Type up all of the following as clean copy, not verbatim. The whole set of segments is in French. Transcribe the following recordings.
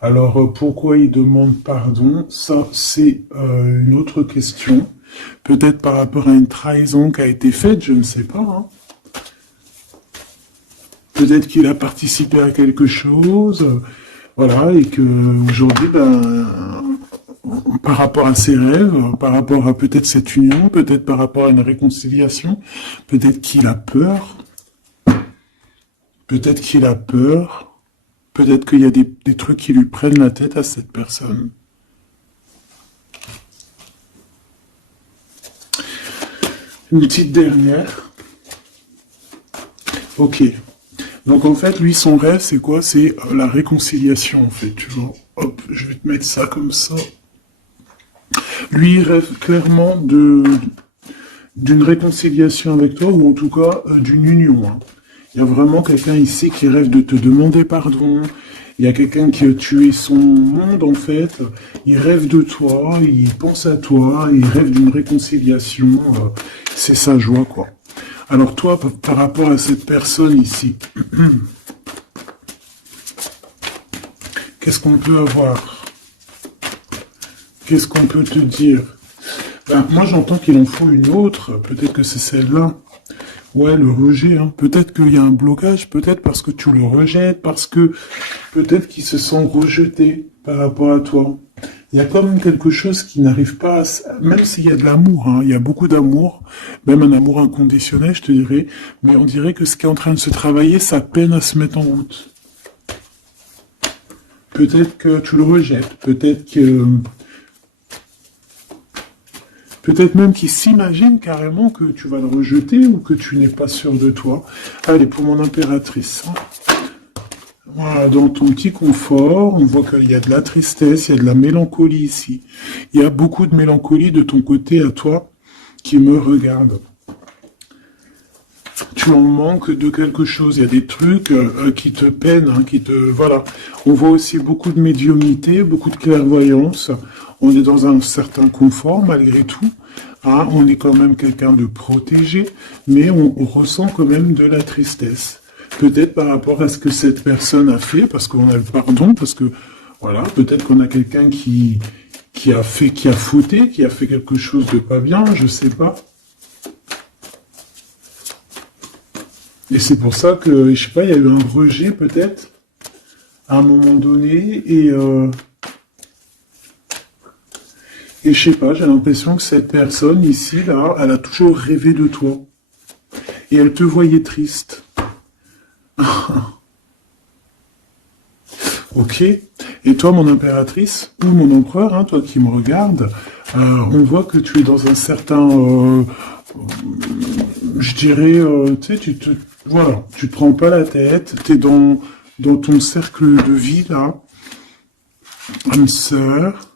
Alors, pourquoi il demande pardon? Ça, c'est une autre question. Peut-être par rapport à une trahison qui a été faite, je ne sais pas, hein. Peut-être qu'il a participé à quelque chose, voilà, et que aujourd'hui, ben, par rapport à ses rêves, par rapport à peut-être cette union, peut-être par rapport à une réconciliation, peut-être qu'il a peur, peut-être qu'il a peur, peut-être qu'il y a des trucs qui lui prennent la tête à cette personne. Une petite dernière. Ok. Donc en fait, lui, son rêve, c'est quoi? C'est la réconciliation, en fait, tu vois. Hop, je vais te mettre ça comme ça. Lui, il rêve clairement d'une réconciliation avec toi, ou en tout cas d'une union, hein. Il y a vraiment quelqu'un ici qui rêve de te demander pardon. Il y a quelqu'un qui a tué son monde, en fait. Il rêve de toi, il pense à toi, il rêve d'une réconciliation. C'est sa joie, quoi. Alors toi, par rapport à cette personne ici, qu'est-ce qu'on peut avoir? Qu'est-ce qu'on peut te dire? Ben, moi, j'entends qu'il en faut une autre. Peut-être que c'est celle-là. Ouais, le rejet, hein. Peut-être qu'il y a un blocage, peut-être parce que tu le rejettes, parce que peut-être qu'il se sent rejeté par rapport à toi. Il y a quand même quelque chose qui n'arrive pas même s'il y a de l'amour, hein, il y a beaucoup d'amour, même un amour inconditionnel, je te dirais, mais on dirait que ce qui est en train de se travailler, ça peine à se mettre en route. Peut-être que tu le rejettes, peut-être même qu'il s'imagine carrément que tu vas le rejeter ou que tu n'es pas sûr de toi. Allez, pour mon impératrice. Hein. Voilà, dans ton petit confort, on voit qu'il y a de la tristesse, il y a de la mélancolie ici. Il y a beaucoup de mélancolie de ton côté à toi qui me regarde. Tu en manques de quelque chose, il y a des trucs qui te peinent, hein, Voilà. On voit aussi beaucoup de médiumnité, beaucoup de clairvoyance. On est dans un certain confort malgré tout. Hein, on est quand même quelqu'un de protégé, mais on ressent quand même de la tristesse. Peut-être par rapport à ce que cette personne a fait, parce qu'on a le pardon, parce que, voilà, peut-être qu'on a quelqu'un qui a fauté, qui a fait quelque chose de pas bien, je sais pas. Et c'est pour ça que, je sais pas, il y a eu un rejet peut-être, à un moment donné, et je sais pas, j'ai l'impression que cette personne ici, là, elle a toujours rêvé de toi. Et elle te voyait triste. Ok. Et toi, mon impératrice, ou mon empereur, hein, toi qui me regardes, on voit que tu es dans un certain, je dirais, tu sais, voilà, tu te prends pas la tête, tu es dans ton cercle de vie, là, âme sœur,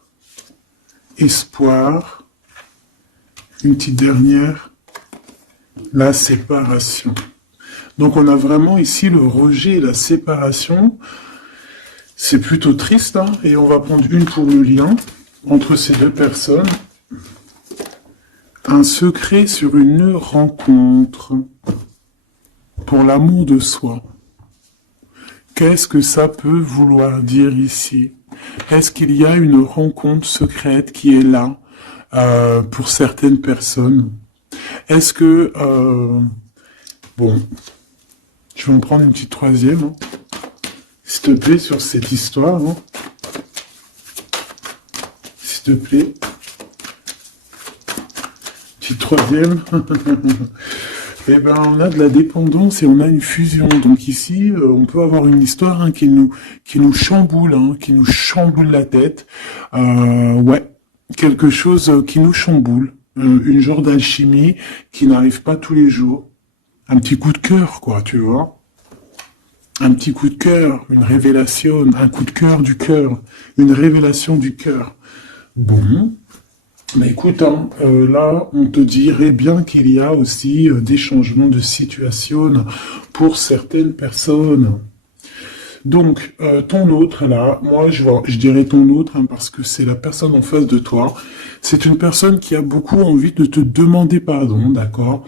espoir, une petite dernière, la séparation. Donc on a vraiment ici le rejet et la séparation. C'est plutôt triste, hein, et on va prendre une pour le lien entre ces deux personnes. Un secret sur une rencontre pour l'amour de soi. Qu'est-ce que ça peut vouloir dire ici? Est-ce qu'il y a une rencontre secrète qui est là pour certaines personnes? Est-ce que... bon, je vais en prendre une petite troisième, hein, s'il te plaît, sur cette histoire. Hein. S'il te plaît. Petite troisième. Eh ben, on a de la dépendance et on a une fusion. Donc ici, on peut avoir une histoire, hein, qui nous chamboule, hein, qui nous chamboule la tête. Ouais, quelque chose qui nous chamboule. Une genre d'alchimie qui n'arrive pas tous les jours. Un petit coup de cœur, quoi, tu vois. Un petit coup de cœur, une révélation, un coup de cœur du cœur, une révélation du cœur. Bon. Mais écoute, hein, là, on te dirait bien qu'il y a aussi des changements de situation pour certaines personnes. Donc, ton autre, là, moi, je dirais ton autre, hein, parce que c'est la personne en face de toi. C'est une personne qui a beaucoup envie de te demander pardon, d'accord?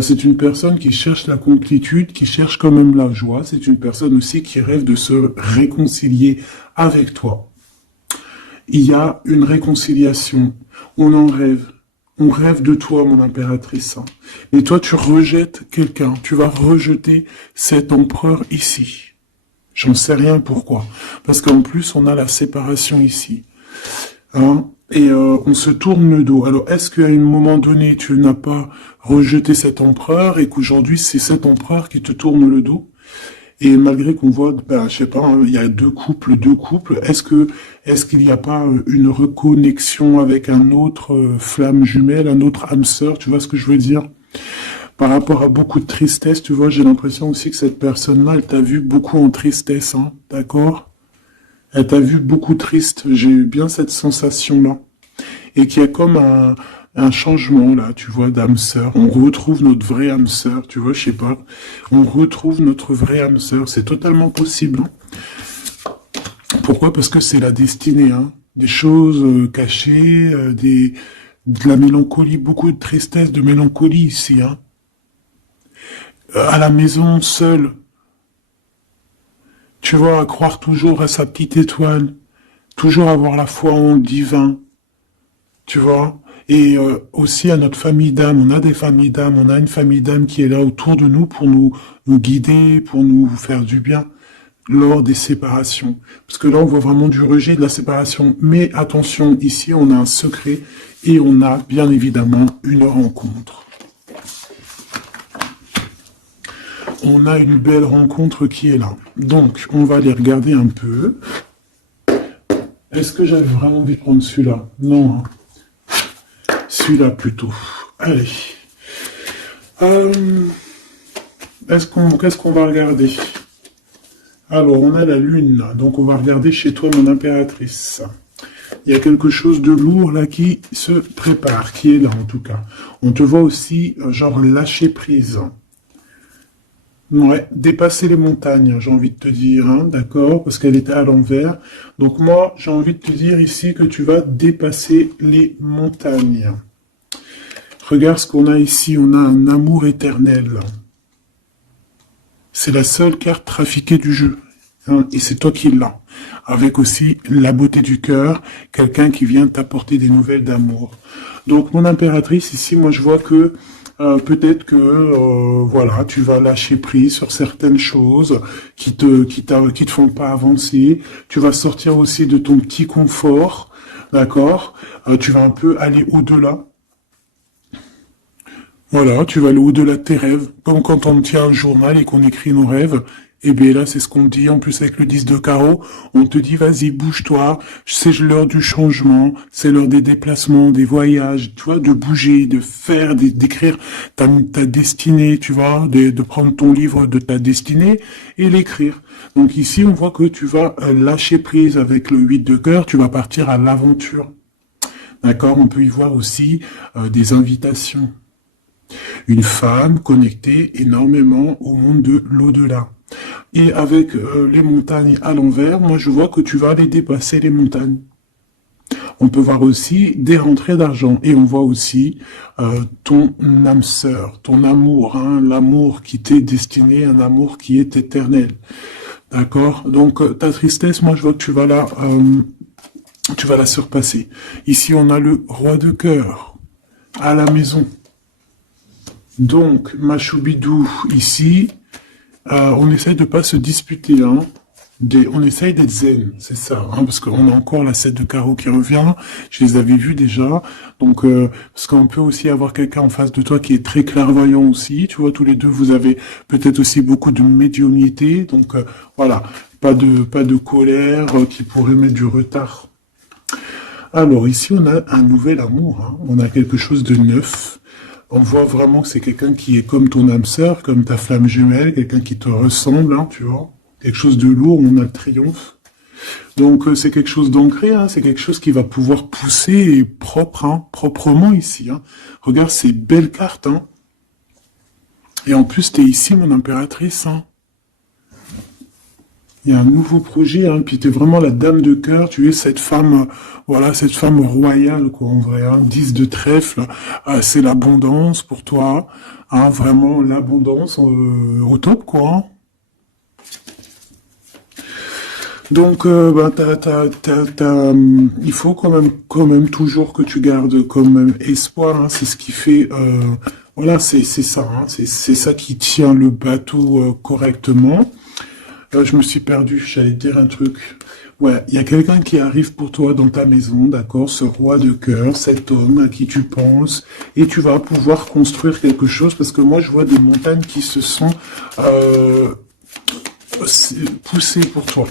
C'est une personne qui cherche la complétude, qui cherche quand même la joie. C'est une personne aussi qui rêve de se réconcilier avec toi. Il y a une réconciliation. On en rêve. On rêve de toi, mon impératrice. Hein. Et toi, tu rejettes quelqu'un. Tu vas rejeter cet empereur ici. J'en sais rien pourquoi. Parce qu'en plus, on a la séparation ici. Hein, et on se tourne le dos. Alors, est-ce qu'à un moment donné, tu n'as pas rejeté cet empereur et qu'aujourd'hui, c'est cet empereur qui te tourne le dos? Et malgré qu'on voit, ben, je sais pas, hein, il y a deux couples, est-ce qu'il n'y a pas une reconnexion avec un autre flamme jumelle, un autre âme sœur, tu vois ce que je veux dire? Par rapport à beaucoup de tristesse, tu vois, j'ai l'impression aussi que cette personne-là, elle t'a vu beaucoup en tristesse, hein, d'accord? Elle t'a vu beaucoup triste, j'ai eu bien cette sensation-là. Et qu'il y a comme un changement, là, tu vois, d'âme sœur. On retrouve notre vraie âme sœur, tu vois, je sais pas. On retrouve notre vraie âme sœur, c'est totalement possible. Hein. Pourquoi? Parce que c'est la destinée, hein. Des choses cachées, de la mélancolie, beaucoup de tristesse, de mélancolie ici, hein. À la maison, seul, tu vois, à croire toujours à sa petite étoile, toujours avoir la foi en le divin, tu vois. Et aussi à notre famille d'âme, on a des familles d'âme, on a une famille d'âme qui est là autour de nous pour nous guider, pour nous faire du bien lors des séparations. Parce que là, on voit vraiment du rejet de la séparation. Mais attention, ici, on a un secret et on a bien évidemment une rencontre. On a une belle rencontre qui est là. Donc, on va aller regarder un peu. Est-ce que j'avais vraiment envie de prendre celui-là? Non. Hein. Celui-là plutôt. Allez. Qu'est-ce qu'on va regarder? Alors, on a la lune. Donc, on va regarder chez toi, mon impératrice. Il y a quelque chose de lourd là qui se prépare, qui est là en tout cas. On te voit aussi, genre, lâcher prise. Ouais, dépasser les montagnes, j'ai envie de te dire, hein, d'accord, parce qu'elle était à l'envers. Donc moi, j'ai envie de te dire ici que tu vas dépasser les montagnes. Regarde ce qu'on a ici, on a un amour éternel. C'est la seule carte trafiquée du jeu, hein, et c'est toi qui l'as. Avec aussi la beauté du cœur, quelqu'un qui vient t'apporter des nouvelles d'amour. Donc mon impératrice, ici, moi je vois que peut-être que voilà, tu vas lâcher prise sur certaines choses qui te font pas avancer. Tu vas sortir aussi de ton petit confort, d'accord. Tu vas un peu aller au-delà. Voilà, tu vas aller au-delà de tes rêves, comme quand on tient un journal et qu'on écrit nos rêves. Et bien là, c'est ce qu'on dit, en plus avec le 10 de carreau, on te dit, vas-y, bouge-toi, c'est l'heure du changement, c'est l'heure des déplacements, des voyages, tu vois, de bouger, de faire, d'écrire ta destinée, tu vois, de prendre ton livre de ta destinée et l'écrire. Donc ici, on voit que tu vas lâcher prise avec le 8 de cœur, tu vas partir à l'aventure. D'accord? On peut y voir aussi des invitations. Une femme connectée énormément au monde de l'au-delà. Et avec les montagnes à l'envers, moi je vois que tu vas aller dépasser les montagnes. On peut voir aussi des rentrées d'argent. Et on voit aussi ton âme sœur, ton amour, hein, l'amour qui t'est destiné, un amour qui est éternel. D'accord? Donc ta tristesse, moi je vois que tu vas la surpasser. Ici on a le roi de cœur à la maison. Donc, Machoubidou, ici, on essaye de pas se disputer, hein. On essaye d'être zen, c'est ça, hein, parce qu'on a encore la 7 de carreau qui revient, je les avais vus déjà, donc, parce qu'on peut aussi avoir quelqu'un en face de toi qui est très clairvoyant aussi, tu vois, tous les deux, vous avez peut-être aussi beaucoup de médiumnité, donc, voilà, pas de colère qui pourrait mettre du retard. Alors, ici, on a un nouvel amour, hein, on a quelque chose de neuf. On voit vraiment que c'est quelqu'un qui est comme ton âme sœur, comme ta flamme jumelle, quelqu'un qui te ressemble, hein, tu vois. Quelque chose de lourd, on a le triomphe. Donc c'est quelque chose d'ancré, hein, c'est quelque chose qui va pouvoir pousser et propre, hein, proprement ici. Hein. Regarde ces belles cartes. Hein. Et en plus, t'es ici, mon impératrice. Hein. Il y a un nouveau projet, hein, puis tu es vraiment la dame de cœur, tu es cette femme, voilà, cette femme royale, quoi, en vrai, hein, 10 de trèfle, c'est l'abondance pour toi, hein, vraiment l'abondance au top, quoi, hein. Donc, ben, il faut quand même toujours que tu gardes quand même espoir, hein, c'est ce qui fait, voilà, c'est ça, hein, c'est ça qui tient le bateau correctement. Je me suis perdu, j'allais dire un truc. Ouais, il y a quelqu'un qui arrive pour toi dans ta maison, d'accord, ce roi de cœur, cet homme à qui tu penses, et tu vas pouvoir construire quelque chose, parce que moi je vois des montagnes qui se sont poussées pour toi.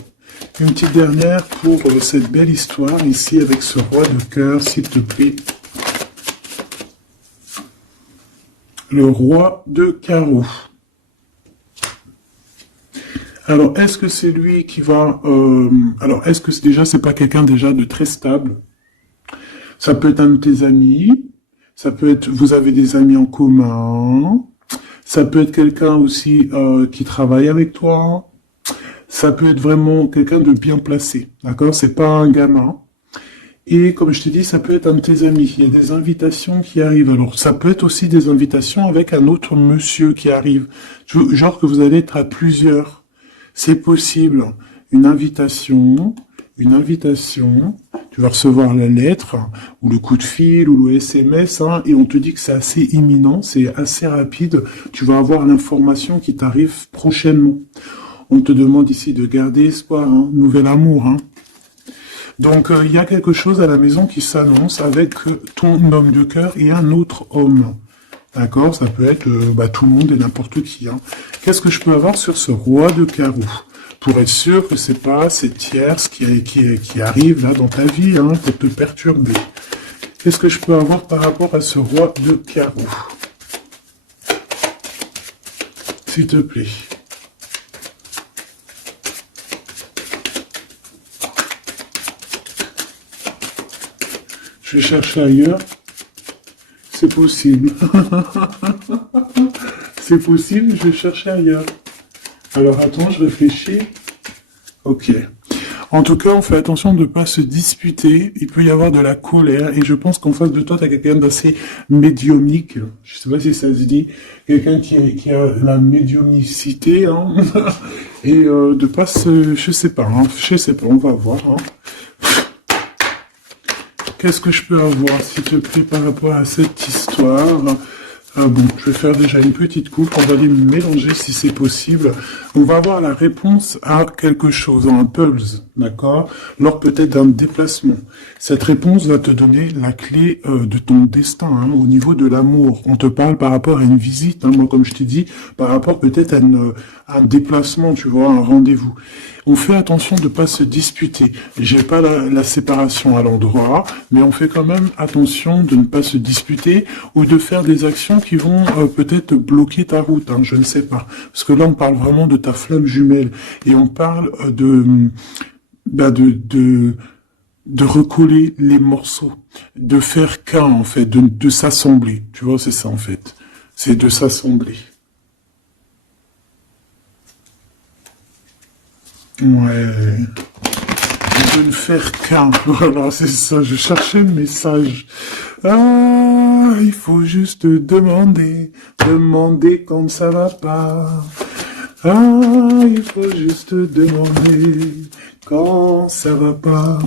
Une petite dernière pour cette belle histoire ici avec ce roi de cœur, s'il te plaît. Le roi de carreau. Alors, est-ce que c'est lui qui va... alors, est-ce que déjà, c'est pas quelqu'un déjà de très stable? Ça peut être un de tes amis. Ça peut être... Vous avez des amis en commun. Ça peut être quelqu'un aussi qui travaille avec toi. Ça peut être vraiment quelqu'un de bien placé. D'accord? C'est pas un gamin. Et comme je t'ai dit, ça peut être un de tes amis. Il y a des invitations qui arrivent. Alors, ça peut être aussi des invitations avec un autre monsieur qui arrive. Genre que vous allez être à plusieurs. C'est possible. Une invitation, tu vas recevoir la lettre, ou le coup de fil, ou le SMS, hein, et on te dit que c'est assez imminent, c'est assez rapide. Tu vas avoir l'information qui t'arrive prochainement. On te demande ici de garder espoir, hein, nouvel amour, hein. Donc, il y a quelque chose à la maison qui s'annonce avec ton homme de cœur et un autre homme. D'accord? Ça peut être tout le monde et n'importe qui, hein. Qu'est-ce que je peux avoir sur ce roi de carreau? Pour être sûr que c'est pas cette tierce qui arrive là dans ta vie, hein, pour te perturber. Qu'est-ce que je peux avoir par rapport à ce roi de carreau? S'il te plaît. Je vais chercher ailleurs. C'est possible. C'est possible, je vais chercher ailleurs. Alors attends, je réfléchis. Ok. En tout cas, on fait attention de ne pas se disputer. Il peut y avoir de la colère. Et je pense qu'en face de toi, tu as quelqu'un d'assez médiumnique. Je sais pas si ça se dit. Quelqu'un qui a la médiumnicité. Hein. Et de pas se... Je sais pas, on va voir. Hein. Qu'est-ce que je peux avoir, s'il te plaît, par rapport à cette histoire? Bon, je vais faire déjà une petite coupe, on va les mélanger si c'est possible. On va avoir la réponse à quelque chose, un puzzle, d'accord? Lors peut-être d'un déplacement. Cette réponse va te donner la clé de ton destin, hein, au niveau de l'amour. On te parle par rapport à une visite, hein, moi comme je t'ai dit, par rapport peut-être à un déplacement, tu vois, un rendez-vous. On fait attention de ne pas se disputer. J'ai pas la séparation à l'endroit, mais on fait quand même attention de ne pas se disputer ou de faire des actions qui vont peut-être bloquer ta route, hein, je ne sais pas. Parce que là, on parle vraiment de ta flamme jumelle et on parle de recoller les morceaux, de faire qu'un en fait, de s'assembler. Tu vois, c'est ça en fait. C'est de s'assembler. Ouais. De ne faire qu'un. Voilà, c'est ça. Je cherchais le message. Ah, il faut juste demander quand ça va pas. Ah, il faut juste demander quand ça va pas.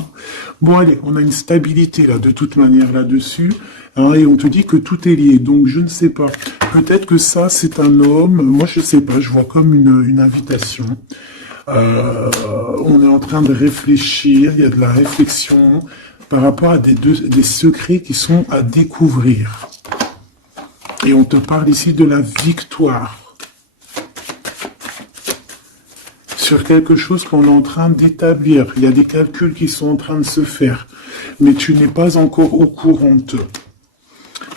Bon, allez, on a une stabilité là, de toute manière là-dessus. Hein, et on te dit que tout est lié. Donc, je ne sais pas. Peut-être que ça, c'est un homme. Moi, je sais pas. Je vois comme une invitation. On est en train de réfléchir, il y a de la réflexion par rapport à des secrets qui sont à découvrir. Et on te parle ici de la victoire. Sur quelque chose qu'on est en train d'établir. Il y a des calculs qui sont en train de se faire. Mais tu n'es pas encore au courant.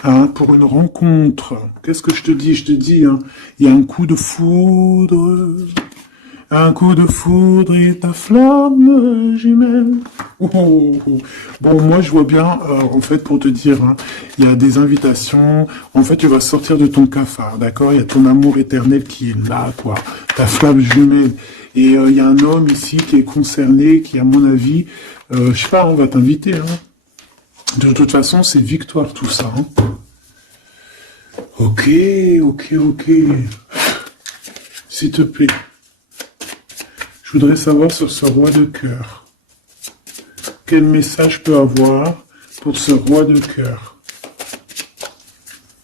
Hein, pour une rencontre. Qu'est-ce que je te dis? Je te dis, hein, il y a un coup de foudre. Un coup de foudre et ta flamme jumelle. Oh, oh, oh. Bon, moi, je vois bien, en fait, pour te dire, hein, il y a des invitations. En fait, tu vas sortir de ton cafard, d'accord? Il y a ton amour éternel qui est là, quoi. Ta flamme jumelle. Et il y a un homme ici qui est concerné, qui, à mon avis, je sais pas, on va t'inviter. Hein. De toute façon, c'est victoire tout ça. Hein. Ok, ok, ok. S'il te plaît. Je voudrais savoir sur ce roi de cœur. Quel message je peux avoir pour ce roi de cœur?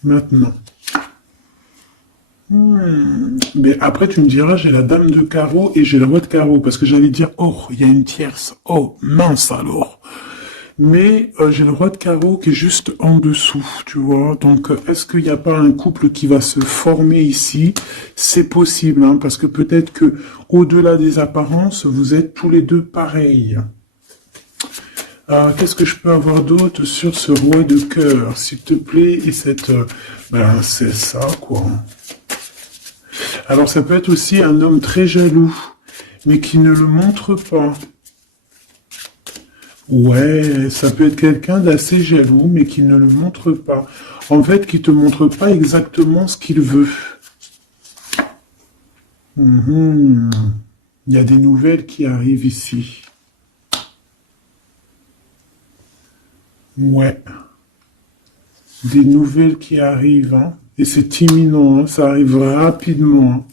Maintenant. Mais après, tu me diras, j'ai la dame de carreau et j'ai le roi de carreau. Parce que j'allais dire, oh, il y a une tierce. Oh, mince alors. Mais j'ai le roi de carreau qui est juste en dessous, tu vois. Donc, est-ce qu'il n'y a pas un couple qui va se former ici? C'est possible, hein, parce que peut-être que au-delà des apparences, vous êtes tous les deux pareils. Qu'est-ce que je peux avoir d'autre sur ce roi de cœur, s'il te plaît? Et cette... ben, c'est ça, quoi. Alors, ça peut être aussi un homme très jaloux, mais qui ne le montre pas. Ouais, ça peut être quelqu'un d'assez jaloux, mais qui ne le montre pas. En fait, qui te montre pas exactement ce qu'il veut. Il y a des nouvelles qui arrivent ici. Ouais. Des nouvelles qui arrivent, hein. Et c'est imminent, hein. Ça arrive rapidement. Hein.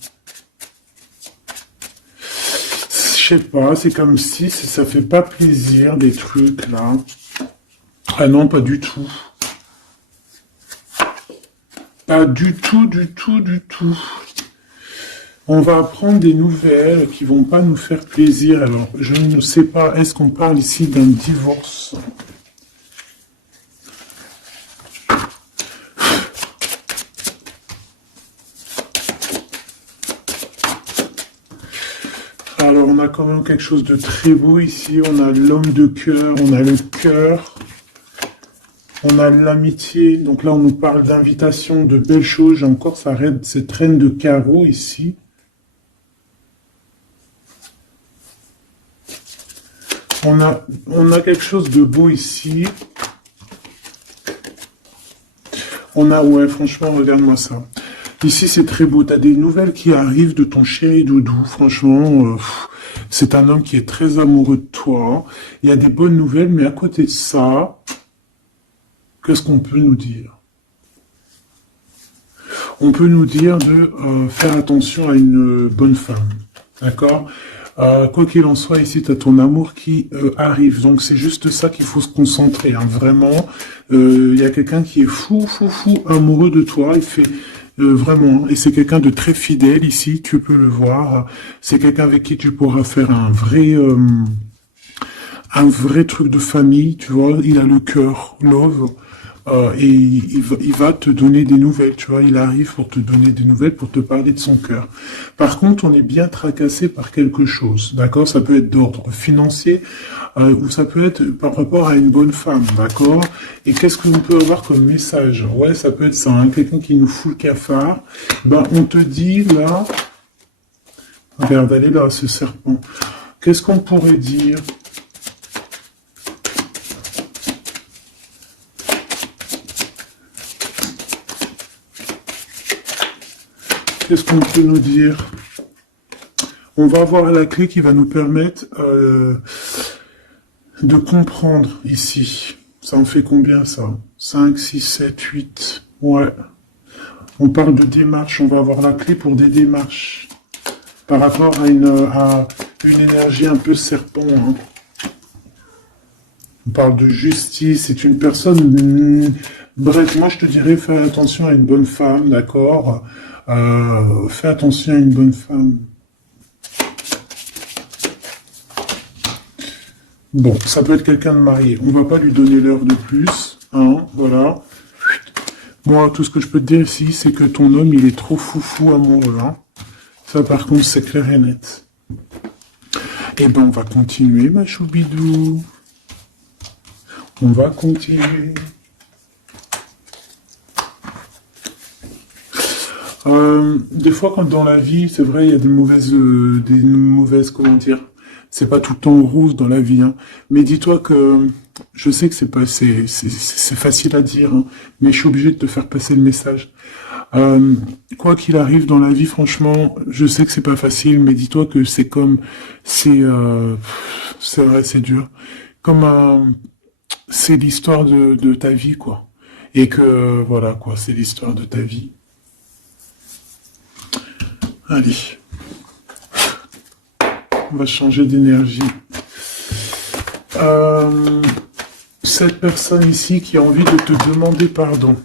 Je sais pas, c'est comme si ça fait pas plaisir, des trucs, là. Ah non, pas du tout. Pas du tout, du tout, du tout. On va apprendre des nouvelles qui vont pas nous faire plaisir. Alors, je ne sais pas, est-ce qu'on parle ici d'un divorce? Alors, on a quand même quelque chose de très beau ici. On a l'homme de cœur, on a le cœur, on a l'amitié. Donc là, on nous parle d'invitation, de belles choses. J'ai encore cette reine de carreau ici. On a quelque chose de beau ici. Ouais, franchement, regarde-moi ça. Ici, c'est très beau. Tu as des nouvelles qui arrivent de ton chéri doudou. Franchement, c'est un homme qui est très amoureux de toi. Il y a des bonnes nouvelles, mais à côté de ça, qu'est-ce qu'on peut nous dire? On peut nous dire de faire attention à une bonne femme. D'accord? Quoi qu'il en soit, ici, tu as ton amour qui arrive. Donc, c'est juste ça qu'il faut se concentrer. Hein. Vraiment, il y a quelqu'un qui est fou amoureux de toi. Il fait... vraiment, et c'est quelqu'un de très fidèle ici, tu peux le voir. C'est quelqu'un avec qui tu pourras faire un vrai truc de famille, tu vois. Il a le cœur, love, et il va te donner des nouvelles, tu vois. Il arrive pour te donner des nouvelles, pour te parler de son cœur. Par contre, on est bien tracassé par quelque chose, d'accord? Ça peut être d'ordre financier, ou ça peut être par rapport à une bonne femme, d'accord? Et qu'est-ce que l'on peut avoir comme message? Ouais, ça peut être ça, hein, quelqu'un qui nous fout le cafard. Ben, on te dit, là... Regarde, elle est là, ce serpent. Qu'est-ce qu'on pourrait dire? Qu'est-ce qu'on peut nous dire? On va avoir la clé qui va nous permettre de comprendre ici. Ça en fait combien, ça? 5, 6, 7, 8. Ouais. On parle de démarche. On va avoir la clé pour des démarches. Par rapport à une énergie un peu serpent. Hein. On parle de justice. C'est une personne... bref, moi, je te dirais, fais attention à une bonne femme, d'accord? Fais attention à une bonne femme. Bon, ça peut être quelqu'un de marié. On va pas lui donner l'heure de plus. Hein, voilà. Moi, tout ce que je peux te dire ici, c'est que ton homme, il est trop foufou amoureux. Hein. Ça, par contre, c'est clair et net. Eh ben, on va continuer, ma choubidou. On va continuer. Des fois, quand dans la vie, c'est vrai, il y a des mauvaises, comment dire, c'est pas tout le temps rose dans la vie, hein. Mais dis-toi que, je sais que c'est facile à dire, hein, mais je suis obligé de te faire passer le message. Euh, Quoi qu'il arrive dans la vie, franchement, je sais que c'est pas facile, mais dis-toi que c'est vrai, c'est dur. Comme c'est l'histoire de ta vie, quoi. Et que, voilà, quoi, c'est l'histoire de ta vie. Allez, on va changer d'énergie. Euh, cette personne ici qui a envie de te demander pardon.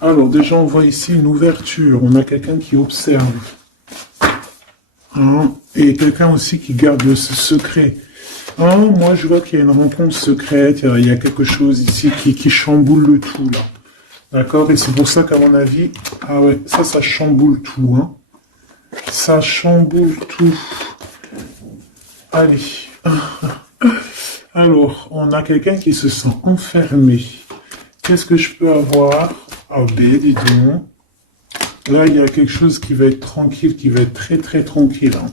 Alors, déjà, on voit ici une ouverture. On a quelqu'un qui observe. Hein, et quelqu'un aussi qui garde ce secret. Hein, moi, je vois qu'il y a une rencontre secrète. Il y a quelque chose ici qui chamboule le tout, là. D'accord? Et c'est pour ça qu'à mon avis... Ah ouais, ça chamboule tout, hein. Ça chamboule tout. Allez. Alors, on a quelqu'un qui se sent enfermé. Qu'est-ce que je peux avoir? Ah ben, dis donc. Là, il y a quelque chose qui va être tranquille, qui va être très très tranquille. Hein.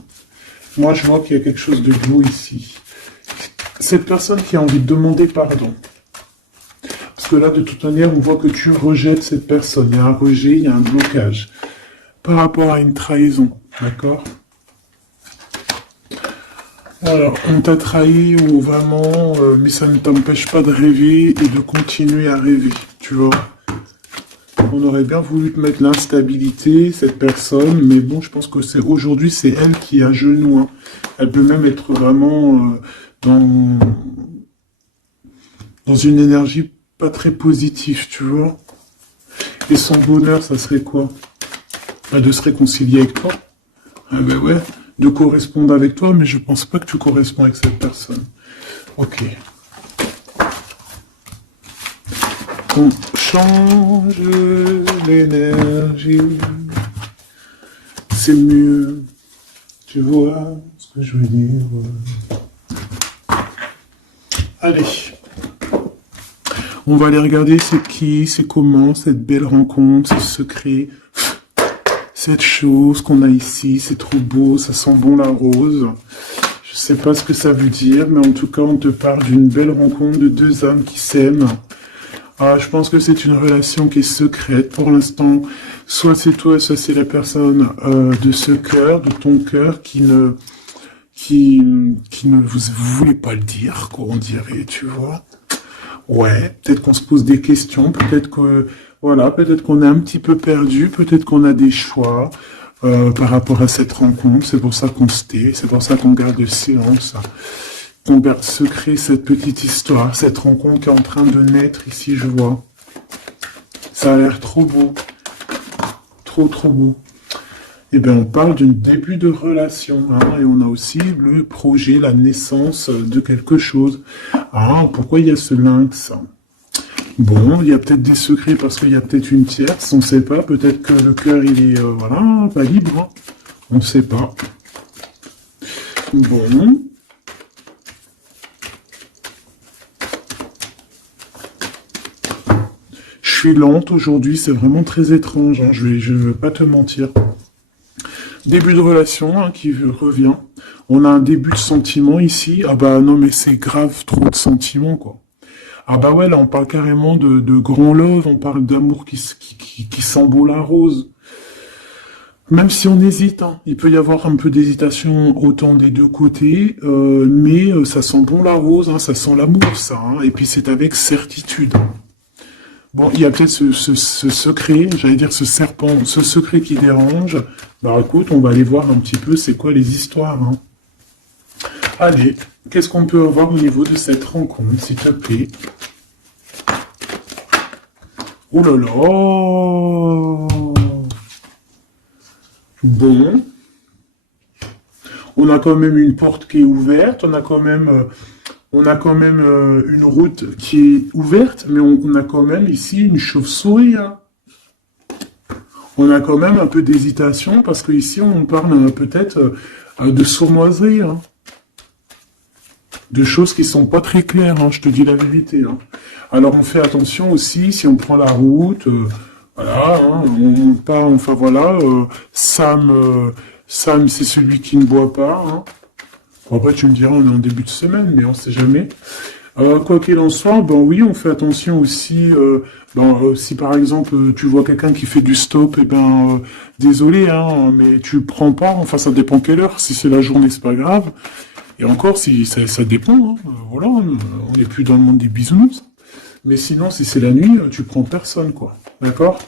Moi, je vois qu'il y a quelque chose de beau ici. Cette personne qui a envie de demander pardon. Parce que là, de toute manière, on voit que tu rejettes cette personne. Il y a un rejet, il y a un blocage. Par rapport à une trahison. D'accord? Alors, on t'a trahi ou vraiment, mais ça ne t'empêche pas de rêver et de continuer à rêver. Tu vois? On aurait bien voulu te mettre l'instabilité, cette personne, mais bon, je pense que aujourd'hui, c'est elle qui est à genoux. Hein. Elle peut même être vraiment dans, dans une énergie pas très positive, tu vois. Et son bonheur, ça serait quoi? De se réconcilier avec toi. Ah ben ouais, de correspondre avec toi, mais je pense pas que tu corresponds avec cette personne. Ok. On change l'énergie, c'est mieux, tu vois ce que je veux dire. Allez, on va aller regarder c'est qui, c'est comment, cette belle rencontre, ce secret, cette chose qu'on a ici, c'est trop beau, ça sent bon la rose. Je sais pas ce que ça veut dire, mais en tout cas, on te parle d'une belle rencontre de deux âmes qui s'aiment. Ah, je pense que c'est une relation qui est secrète pour l'instant. Soit c'est toi, soit c'est la personne de ce cœur, de ton cœur, qui ne vous voulez pas le dire, quoi, on dirait, tu vois. Ouais, peut-être qu'on se pose des questions, peut-être que voilà, peut-être qu'on est un petit peu perdu, peut-être qu'on a des choix par rapport à cette rencontre. C'est pour ça qu'on se tait, c'est pour ça qu'on garde le silence. Qu'on garde secret cette petite histoire, cette rencontre qui est en train de naître ici, je vois. Ça a l'air trop beau. Trop, trop beau. Eh bien, on parle d'un début de relation, hein, et on a aussi le projet, la naissance de quelque chose. Ah, pourquoi il y a ce lynx? Bon, il y a peut-être des secrets parce qu'il y a peut-être une tierce, on ne sait pas. Peut-être que le cœur, il est, voilà, pas libre. Hein. On ne sait pas. Bon... Je suis lente aujourd'hui, c'est vraiment très étrange, hein, je ne veux pas te mentir. Début de relation hein, qui revient. On a un début de sentiment ici. Ah bah non mais c'est grave, trop de sentiments quoi. Ah bah ouais, là on parle carrément de grand love, on parle d'amour qui sent beau la rose. Même si on hésite, hein, il peut y avoir un peu d'hésitation autant des deux côtés, mais ça sent bon la rose, hein, ça sent l'amour ça, hein, et puis c'est avec certitude. Bon, il y a peut-être ce secret, j'allais dire ce serpent, ce secret qui dérange. Bah écoute, on va aller voir un petit peu c'est quoi les histoires. Hein. Allez, qu'est-ce qu'on peut avoir au niveau de cette rencontre, s'il te plaît? Oh là là! Bon. On a quand même une porte qui est ouverte, on a quand même une route qui est ouverte, mais on a quand même ici une chauve-souris. Hein. On a quand même un peu d'hésitation parce qu'ici on parle peut-être de sournoiserie, hein. De choses qui sont pas très claires, hein, je te dis la vérité. Hein. Alors on fait attention aussi si on prend la route, voilà, hein, on part, enfin voilà, Sam c'est celui qui ne boit pas. Hein. Bon, après tu me diras on est en début de semaine, mais on sait jamais. Quoi qu'il en soit, ben oui, on fait attention aussi. Si par exemple tu vois quelqu'un qui fait du stop, eh ben désolé, hein, mais tu prends pas. Enfin, ça dépend quelle heure. Si c'est la journée, c'est pas grave. Et encore, si ça dépend. Hein, voilà, on n'est plus dans le monde des bisounours. Mais sinon, si c'est la nuit, tu prends personne, quoi. D'accord?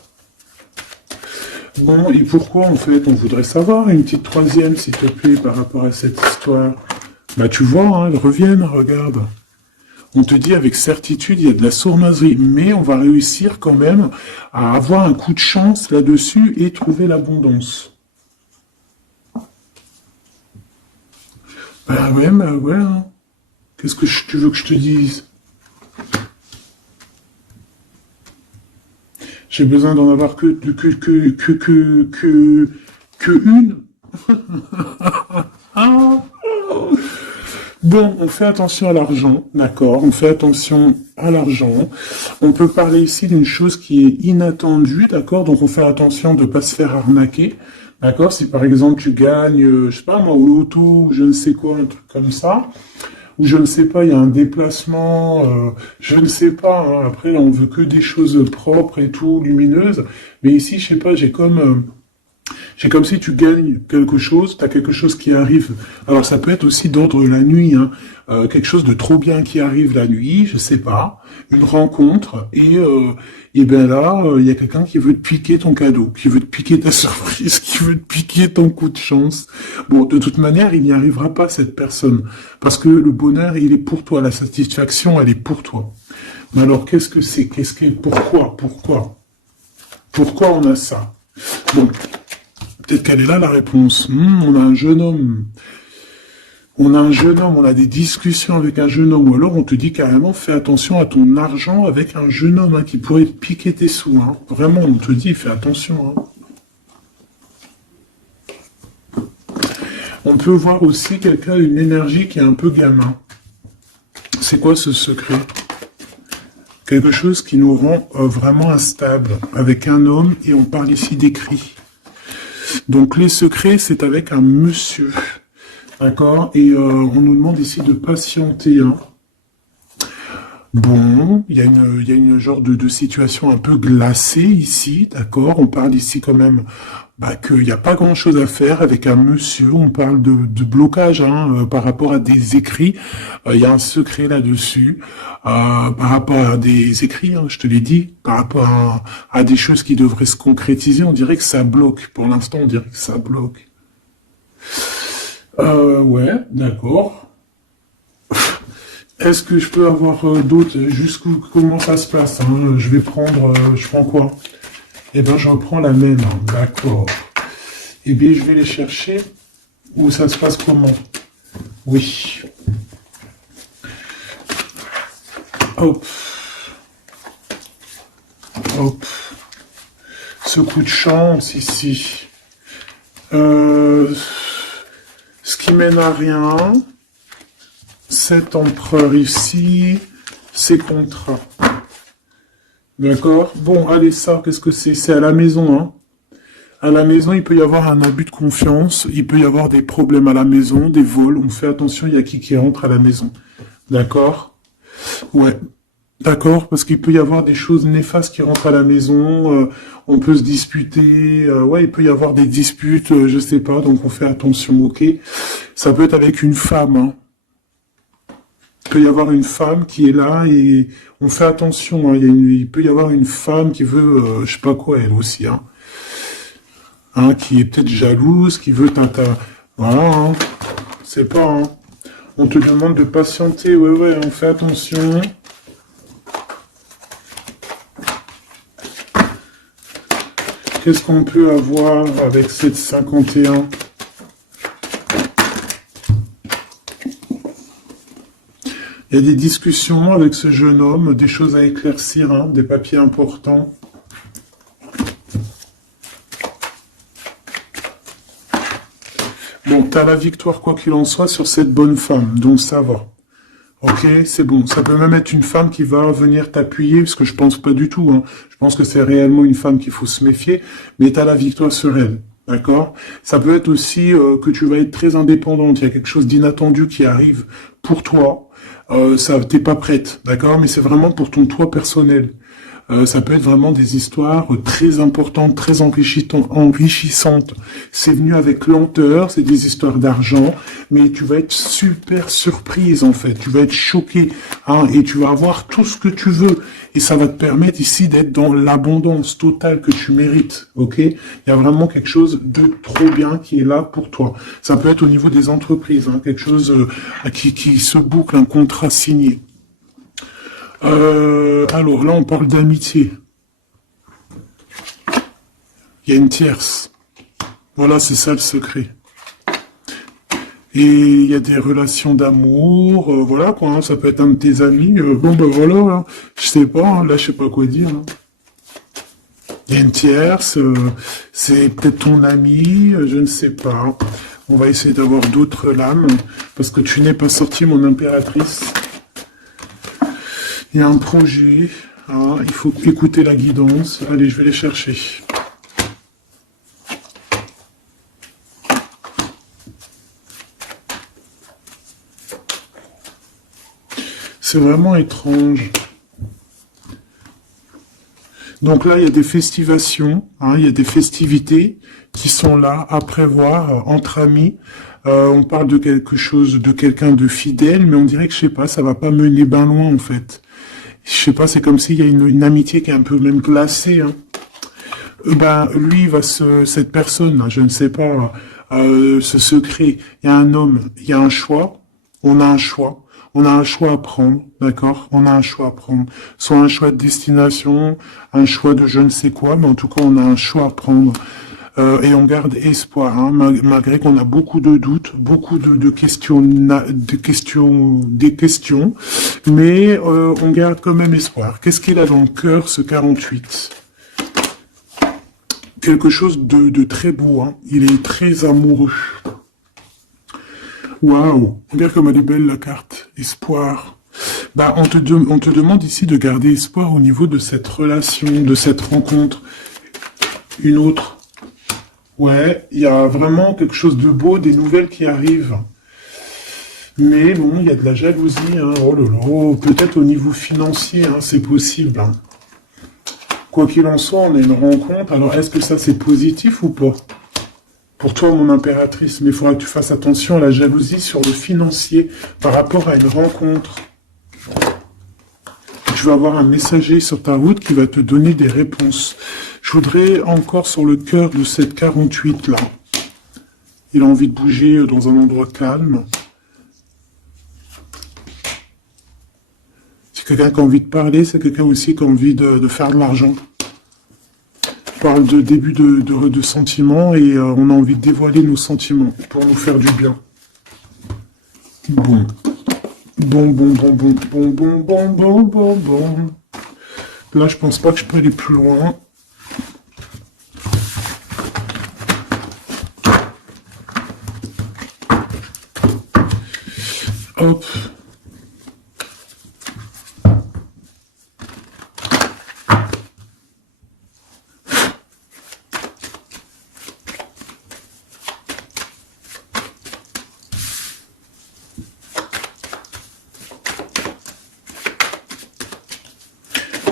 Bon, et pourquoi en fait on voudrait savoir une petite troisième, s'il te plaît, par rapport à cette histoire? Bah tu vois, hein, elles reviennent, regarde. On te dit avec certitude, il y a de la sournoiserie, mais on va réussir quand même à avoir un coup de chance là-dessus et trouver l'abondance. Bah ouais, hein. Qu'est-ce que tu veux que je te dise? J'ai besoin d'en avoir que une. Ah. Bon, on fait attention à l'argent, d'accord, on fait attention à l'argent. On peut parler ici d'une chose qui est inattendue, d'accord, donc on fait attention de ne pas se faire arnaquer, d'accord. Si par exemple tu gagnes, je sais pas moi, au loto, ou je ne sais quoi, un truc comme ça, ou je ne sais pas, il y a un déplacement, je ne sais pas, hein, après là, on veut que des choses propres et tout, lumineuses, mais ici, je sais pas, c'est comme si tu gagnes quelque chose, tu as quelque chose qui arrive. Alors ça peut être aussi d'ordre la nuit, hein. Quelque chose de trop bien qui arrive la nuit, je sais pas, une rencontre, et ben là, il y a quelqu'un qui veut te piquer ton cadeau, qui veut te piquer ta surprise, qui veut te piquer ton coup de chance. Bon, de toute manière, il n'y arrivera pas cette personne, parce que le bonheur, il est pour toi, la satisfaction, elle est pour toi. Mais alors, qu'est-ce que c'est? Pourquoi on a ça? Bon, peut-être qu'elle est là la réponse. On a un jeune homme. On a un jeune homme, on a des discussions avec un jeune homme. Ou alors on te dit carrément, fais attention à ton argent avec un jeune homme, hein, qui pourrait te piquer tes sous. Hein. Vraiment, on te dit, fais attention. Hein. On peut voir aussi quelqu'un, une énergie qui est un peu gamin. C'est quoi ce secret? Quelque chose qui nous rend vraiment instable avec un homme, et on parle ici d'écrit. Donc les secrets, c'est avec un monsieur. D'accord. Et on nous demande ici de patienter. Hein. Bon, il y a une genre de situation un peu glacée ici, d'accord. On parle ici quand même qu'il n'y a pas grand-chose à faire avec un monsieur. On parle de blocage, hein, par rapport à des écrits. Il y a un secret là-dessus. Par rapport à des écrits, hein, je te l'ai dit, par rapport à des choses qui devraient se concrétiser, on dirait que ça bloque. Pour l'instant, on dirait que ça bloque. Ouais, d'accord. Est-ce que je peux avoir d'autres, jusqu'où, comment ça se passe, hein? Je vais prendre, je prends quoi? Eh ben, je reprends la même, hein. D'accord. Eh bien, je vais les chercher. Où ça se passe comment? Oui. Hop. Hop. Ce coup de chance ici. Ce qui mène à rien. Cet empereur ici. Ces contrats. D'accord? Bon, allez, ça, qu'est-ce que c'est? C'est à la maison, hein. À la maison, il peut y avoir un abus de confiance, il peut y avoir des problèmes à la maison, des vols. On fait attention, il y a qui rentre à la maison. D'accord? Ouais. D'accord, parce qu'il peut y avoir des choses néfastes qui rentrent à la maison, on peut se disputer, ouais, il peut y avoir des disputes, je sais pas, donc on fait attention, ok? Ça peut être avec une femme, hein. Il peut y avoir une femme qui est là et on fait attention, hein. Il peut y avoir une femme qui veut, je sais pas quoi, elle aussi, hein, qui est peut-être jalouse, qui veut voilà, hein. C'est pas, hein. On te demande de patienter, ouais, on fait attention. Qu'est-ce qu'on peut avoir avec cette 51? Il y a des discussions avec ce jeune homme, des choses à éclaircir, hein, des papiers importants. Bon, t'as la victoire quoi qu'il en soit sur cette bonne femme, donc ça va. Ok, c'est bon. Ça peut même être une femme qui va venir t'appuyer, parce que je pense pas du tout. Hein. Je pense que c'est réellement une femme qu'il faut se méfier, mais tu as la victoire sur elle. D'accord? Ça peut être aussi que tu vas être très indépendante. Il y a quelque chose d'inattendu qui arrive pour toi. ça, t'es pas prête, d'accord? Mais c'est vraiment pour ton toi personnel. Ça peut être vraiment des histoires très importantes, très enrichissantes. C'est venu avec lenteur, c'est des histoires d'argent, mais tu vas être super surprise en fait. Tu vas être choqué, hein, et tu vas avoir tout ce que tu veux. Et ça va te permettre ici d'être dans l'abondance totale que tu mérites, ok? Il y a vraiment quelque chose de trop bien qui est là pour toi. Ça peut être au niveau des entreprises, hein, quelque chose qui se boucle, un contrat signé. Alors là, on parle d'amitié. Il y a une tierce. Voilà, c'est ça le secret. Et il y a des relations d'amour, voilà quoi, hein, ça peut être un de tes amis. Bon ben voilà, hein, je sais pas, hein, là je sais pas quoi dire. Hein. Il y a une tierce, c'est peut-être ton ami, je ne sais pas. On va essayer d'avoir d'autres lames, parce que tu n'es pas sorti, mon impératrice. Il y a un projet, hein, il faut écouter la guidance. Allez, je vais les chercher. C'est vraiment étrange. Donc là, il y a des festivations, hein, il y a des festivités qui sont là à prévoir entre amis. On parle de quelque chose, de quelqu'un de fidèle, mais on dirait que, je sais pas, ça va pas mener ben loin en fait. Je sais pas, c'est comme s'il y a une amitié qui est un peu même glacée. Hein. Ben, lui, cette personne, je ne sais pas, ce secret, il y a un homme, il y a un choix, on a un choix. On a un choix à prendre, d'accord? On a un choix à prendre. Soit un choix de destination, un choix de je ne sais quoi, mais en tout cas, on a un choix à prendre. Et on garde espoir, hein, malgré qu'on a beaucoup de doutes, beaucoup de questions, des questions, mais on garde quand même espoir. Qu'est-ce qu'il a dans le cœur, ce 48? Quelque chose de très beau, hein. Il est très amoureux. Waouh, regarde comme elle est belle la carte. Espoir. Bah, on te demande ici de garder espoir au niveau de cette relation, de cette rencontre. Une autre. Ouais, il y a vraiment quelque chose de beau, des nouvelles qui arrivent. Mais bon, il y a de la jalousie, hein. Oh là là, peut-être au niveau financier, hein, c'est possible. Hein. Quoi qu'il en soit, on a une rencontre. Alors, est-ce que ça c'est positif ou pas? Pour toi, mon impératrice, mais il faudra que tu fasses attention à la jalousie sur le financier par rapport à une rencontre. Tu vas avoir un messager sur ta route qui va te donner des réponses. Je voudrais encore sur le cœur de cette 48 là. Il a envie de bouger dans un endroit calme. C'est quelqu'un qui a envie de parler, c'est quelqu'un aussi qui a envie de faire de l'argent. Parle de début de sentiments et on a envie de dévoiler nos sentiments pour nous faire du bien. Bon. Bon. Là, je pense pas que je peux aller plus loin. Hop.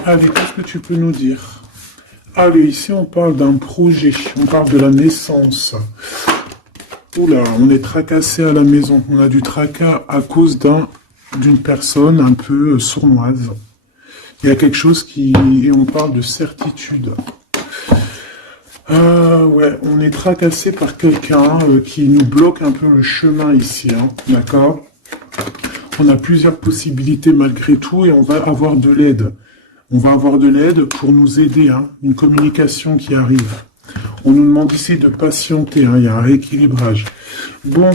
Allez, qu'est-ce que tu peux nous dire? Allez, ici on parle d'un projet, on parle de la naissance. Oula, on est tracassé à la maison. On a du tracas à cause d'une personne un peu sournoise. Il y a quelque chose et on parle de certitude. Ouais, on est tracassé par quelqu'un qui nous bloque un peu le chemin ici, hein, d'accord? On a plusieurs possibilités malgré tout et on va avoir de l'aide. On va avoir de l'aide pour nous aider, hein, une communication qui arrive. On nous demande ici de patienter, hein, il y a un rééquilibrage. Bon,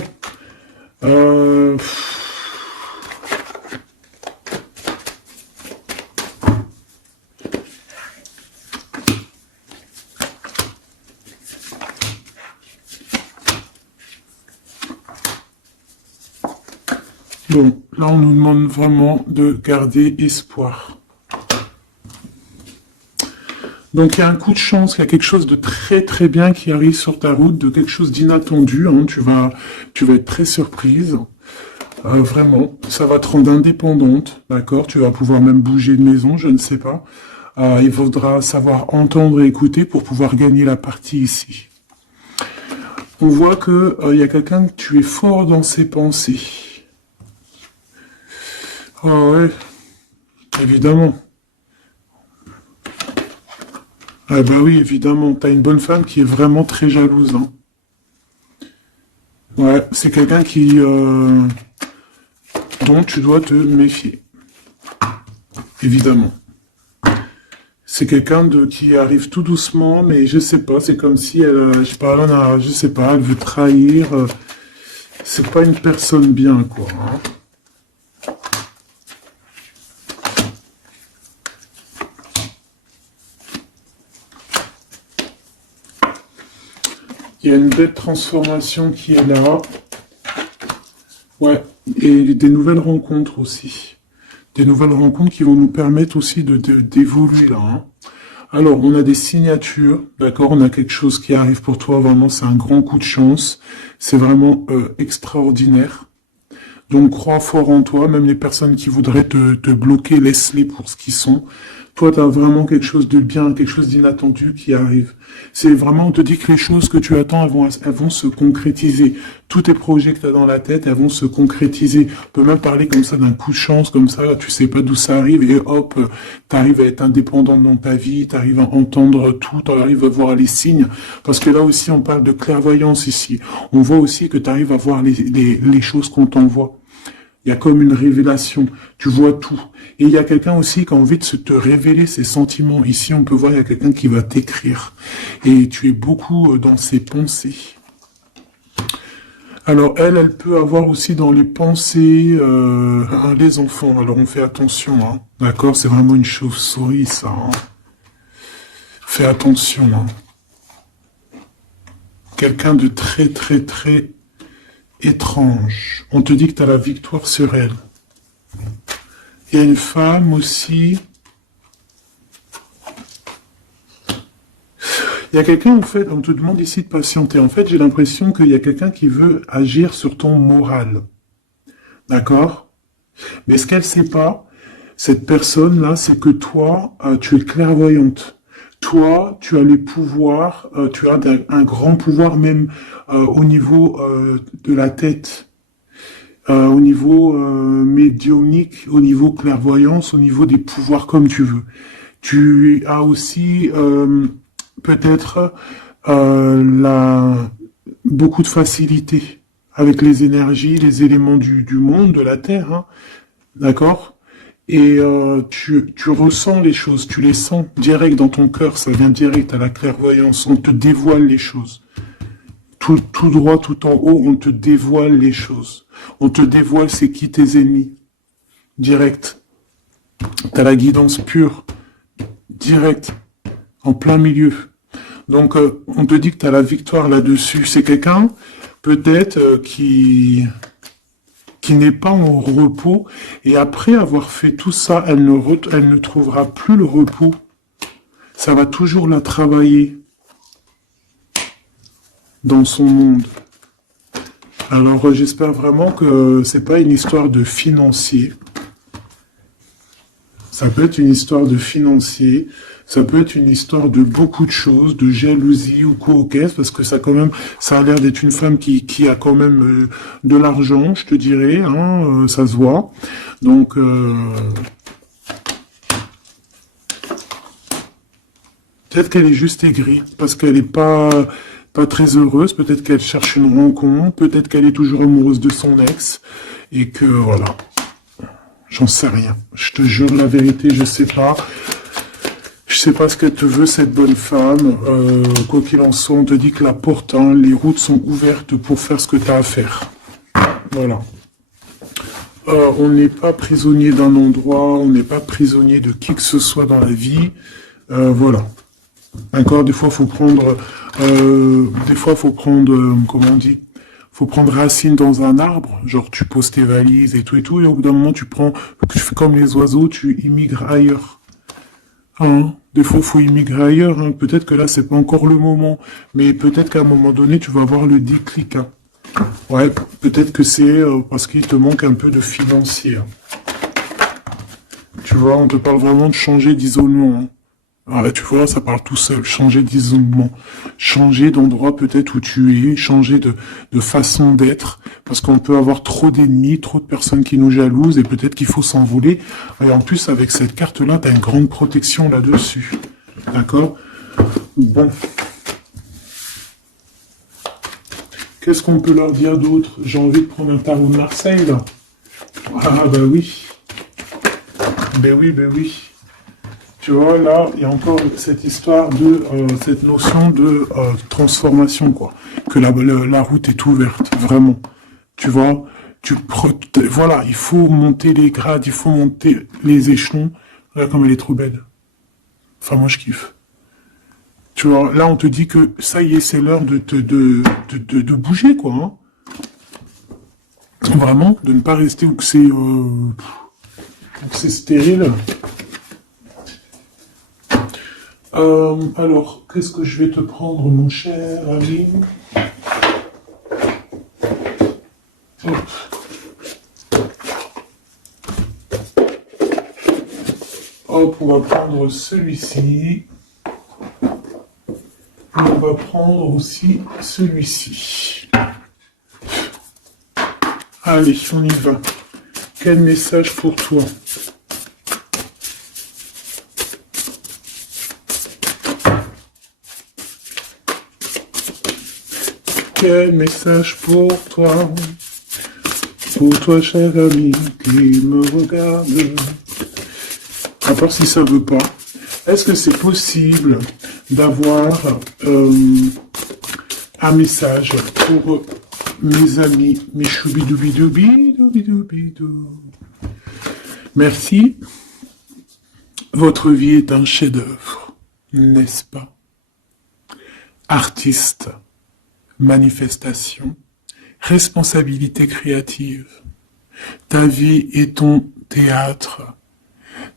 bon, là on nous demande vraiment de garder espoir. Donc il y a un coup de chance, il y a quelque chose de très très bien qui arrive sur ta route, de quelque chose d'inattendu, hein, tu vas être très surprise. Vraiment, ça va te rendre indépendante, d'accord? Tu vas pouvoir même bouger de maison, je ne sais pas. Il faudra savoir entendre et écouter pour pouvoir gagner la partie ici. On voit que il y a quelqu'un que tu es fort dans ses pensées. Ah ouais, évidemment. Ah bah oui, évidemment. T'as une bonne femme qui est vraiment très jalouse, hein. Ouais, c'est quelqu'un dont tu dois te méfier, évidemment. C'est quelqu'un qui arrive tout doucement, mais je sais pas, c'est comme si elle, je sais pas, je sais pas, elle veut trahir. C'est pas une personne bien, quoi, hein. Il y a une belle transformation qui est là. Ouais, et des nouvelles rencontres aussi. Des nouvelles rencontres qui vont nous permettre aussi d'évoluer là, hein. Alors, on a des signatures, d'accord, on a quelque chose qui arrive pour toi, vraiment, c'est un grand coup de chance. C'est vraiment extraordinaire. Donc crois fort en toi, même les personnes qui voudraient te bloquer, laisse-les pour ce qu'ils sont. Toi, tu as vraiment quelque chose de bien, quelque chose d'inattendu qui arrive. C'est vraiment, on te dit que les choses que tu attends, elles vont se concrétiser. Tous tes projets que tu as dans la tête, elles vont se concrétiser. On peut même parler comme ça d'un coup de chance, comme ça, tu sais pas d'où ça arrive, et hop, tu arrives à être indépendant dans ta vie, tu arrives à entendre tout, tu arrives à voir les signes. Parce que là aussi, on parle de clairvoyance ici. On voit aussi que tu arrives à voir les choses qu'on t'envoie. Il y a comme une révélation, tu vois tout. Et il y a quelqu'un aussi qui a envie de te révéler ses sentiments. Ici, on peut voir, il y a quelqu'un qui va t'écrire. Et tu es beaucoup dans ses pensées. Alors, elle peut avoir aussi dans les pensées les enfants. Alors, on fait attention, hein. D'accord? C'est vraiment une chauve-souris, ça, hein. Fais attention, hein. Quelqu'un de très, très, très étrange. On te dit que tu as la victoire sur elle. Il y a une femme aussi. Il y a quelqu'un, en fait, on te demande ici de patienter. En fait, j'ai l'impression qu'il y a quelqu'un qui veut agir sur ton moral. D'accord? Mais ce qu'elle sait pas, cette personne-là, c'est que toi, tu es clairvoyante. Toi, tu as les pouvoirs, tu as un grand pouvoir même au niveau de la tête. Au niveau médiumnique, au niveau clairvoyance, au niveau des pouvoirs comme tu veux. Tu as aussi peut-être beaucoup de facilité avec les énergies, les éléments du monde, de la Terre, hein, d'accord? Et tu ressens les choses, tu les sens direct dans ton cœur, ça vient direct à la clairvoyance, on te dévoile les choses. Tout droit, tout en haut, on te dévoile les choses. On te dévoile c'est qui tes ennemis. Direct. T'as la guidance pure. Direct. En plein milieu. Donc, on te dit que t'as la victoire là-dessus. C'est quelqu'un, peut-être, qui n'est pas en repos. Et après avoir fait tout ça, elle ne trouvera plus le repos. Ça va toujours la travailler dans son monde. Alors j'espère vraiment que c'est pas une histoire de financier. Ça peut être une histoire de financier, ça peut être une histoire de beaucoup de choses, de jalousie ou quoi au caisse, parce que ça quand même, ça a l'air d'être une femme qui a quand même de l'argent, je te dirais, hein, ça se voit. Donc peut-être qu'elle est juste aigrie, parce qu'elle n'est pas très heureuse, peut-être qu'elle cherche une rencontre, peut-être qu'elle est toujours amoureuse de son ex, et que voilà, j'en sais rien. Je te jure la vérité, je sais pas. Je sais pas ce qu'elle te veut, cette bonne femme. Quoi qu'il en soit, on te dit que la porte, hein, les routes sont ouvertes pour faire ce que tu as à faire. Voilà. On n'est pas prisonnier d'un endroit, on n'est pas prisonnier de qui que ce soit dans la vie. Voilà. D'accord, des fois, faut prendre, comment on dit, faut prendre racine dans un arbre, genre tu poses tes valises et tout, et au bout d'un moment, tu fais comme les oiseaux, tu immigres ailleurs. Hein, des fois, faut immigrer ailleurs, hein. Peut-être que là, c'est pas encore le moment, mais peut-être qu'à un moment donné, tu vas avoir le déclic, hein. Ouais, peut-être que c'est parce qu'il te manque un peu de financier. Tu vois, on te parle vraiment de changer d'isolement. Ah, tu vois, ça parle tout seul. Changer d'isolement. Changer d'endroit peut-être où tu es. Changer de façon d'être. Parce qu'on peut avoir trop d'ennemis, trop de personnes qui nous jalousent et peut-être qu'il faut s'envoler. Et en plus, avec cette carte-là, tu as une grande protection là-dessus. D'accord? Bon. Qu'est-ce qu'on peut leur dire d'autre? J'ai envie de prendre un tarot de Marseille, là. Ah, bah oui. Ben oui, ben oui. Tu vois, là, il y a encore cette histoire de, cette notion de transformation, quoi. Que la route est ouverte, vraiment. Tu vois, voilà, il faut monter les grades, il faut monter les échelons. Regarde comme elle est trop belle. Enfin, moi, je kiffe. Tu vois, là, on te dit que ça y est, c'est l'heure de bouger, quoi. Hein. Vraiment, de ne pas rester où c'est stérile. Alors, qu'est-ce que je vais te prendre, mon cher ami? Hop. Hop, on va prendre celui-ci. On va prendre aussi celui-ci. Allez, on y va. Quel message pour toi? Quel message pour toi? Pour toi, cher ami, qui me regarde. À part si ça veut pas. Est-ce que c'est possible d'avoir un message pour mes amis, mes choubidoubidoubidoubidoubidoubidou? Merci. Votre vie est un chef-d'œuvre, n'est-ce pas? Artiste, manifestation, responsabilité créative. Ta vie est ton théâtre.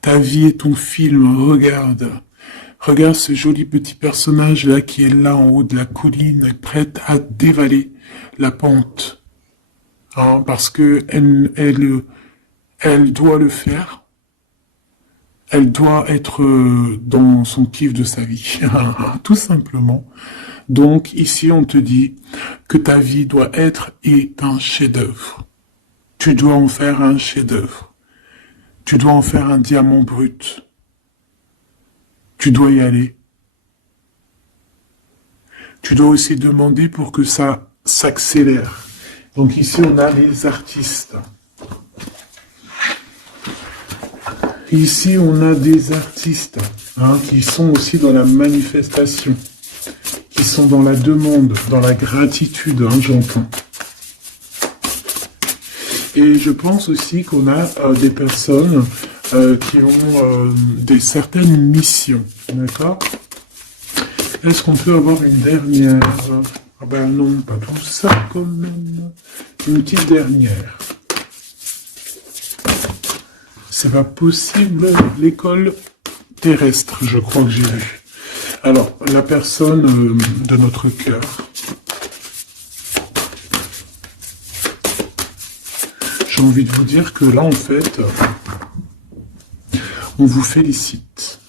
Ta vie est ton film. Regarde. Regarde ce joli petit personnage-là qui est là en haut de la colline, prête à dévaler la pente. Hein, parce que elle doit le faire. Elle doit être dans son kiff de sa vie. Tout simplement. Donc, ici, on te dit que ta vie doit être un chef-d'œuvre. Tu dois en faire un chef-d'œuvre. Tu dois en faire un diamant brut. Tu dois y aller. Tu dois aussi demander pour que ça s'accélère. Donc ici, on a les artistes. Ici, on a des artistes qui sont aussi dans la manifestation, qui sont dans la demande, dans la gratitude, j'entends. Et je pense aussi qu'on a des personnes qui ont certaines missions, d'accord? Est-ce qu'on peut avoir une dernière? Ah ben non, pas tout ça quand même. Une petite dernière. C'est pas possible, l'école terrestre, je crois que j'ai vu. Alors, la personne de notre cœur. J'ai envie de vous dire que là, en fait, on vous félicite.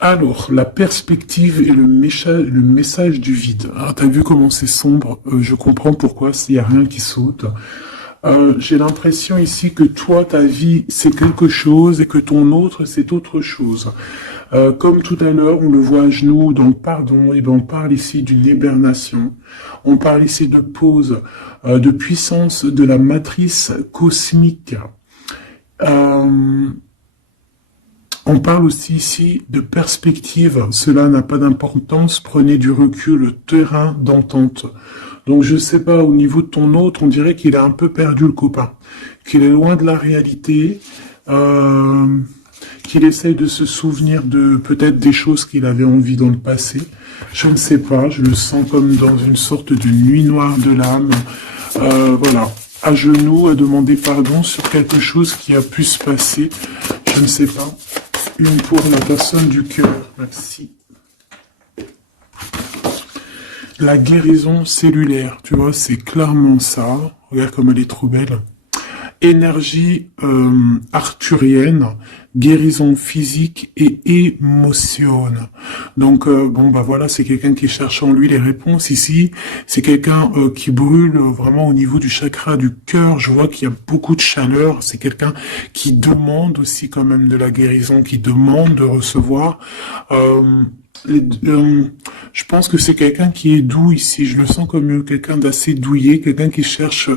Alors, la perspective et le message du vide. Ah, t'as vu comment c'est sombre? Je comprends pourquoi s'il n'y a rien qui saute. J'ai l'impression ici que toi, ta vie, c'est quelque chose et que ton autre, c'est autre chose. Comme tout à l'heure, on le voit à genoux dans le pardon, et ben on parle ici d'une hibernation. On parle ici de pause, de puissance de la matrice cosmique. On parle aussi ici de perspective. Cela n'a pas d'importance. Prenez du recul, terrain d'entente. Donc je sais pas, au niveau de ton autre, on dirait qu'il a un peu perdu le copain, qu'il est loin de la réalité, qu'il essaye de se souvenir de peut-être des choses qu'il avait envie dans le passé. Je ne sais pas, je le sens comme dans une sorte de nuit noire de l'âme. Voilà, à genoux, à demander pardon sur quelque chose qui a pu se passer. Je ne sais pas. Une pour la personne du cœur. Merci. La guérison cellulaire, tu vois, c'est clairement ça. Regarde comme elle est trop belle. Énergie arthurienne, guérison physique et émotion. Donc bon bah voilà, c'est quelqu'un qui cherche en lui les réponses ici. C'est quelqu'un qui brûle vraiment au niveau du chakra du cœur. Je vois qu'il y a beaucoup de chaleur. C'est quelqu'un qui demande aussi quand même de la guérison, qui demande de recevoir. Les- euh, je pense que c'est quelqu'un qui est doux ici. Je le sens comme quelqu'un d'assez douillet, quelqu'un qui cherche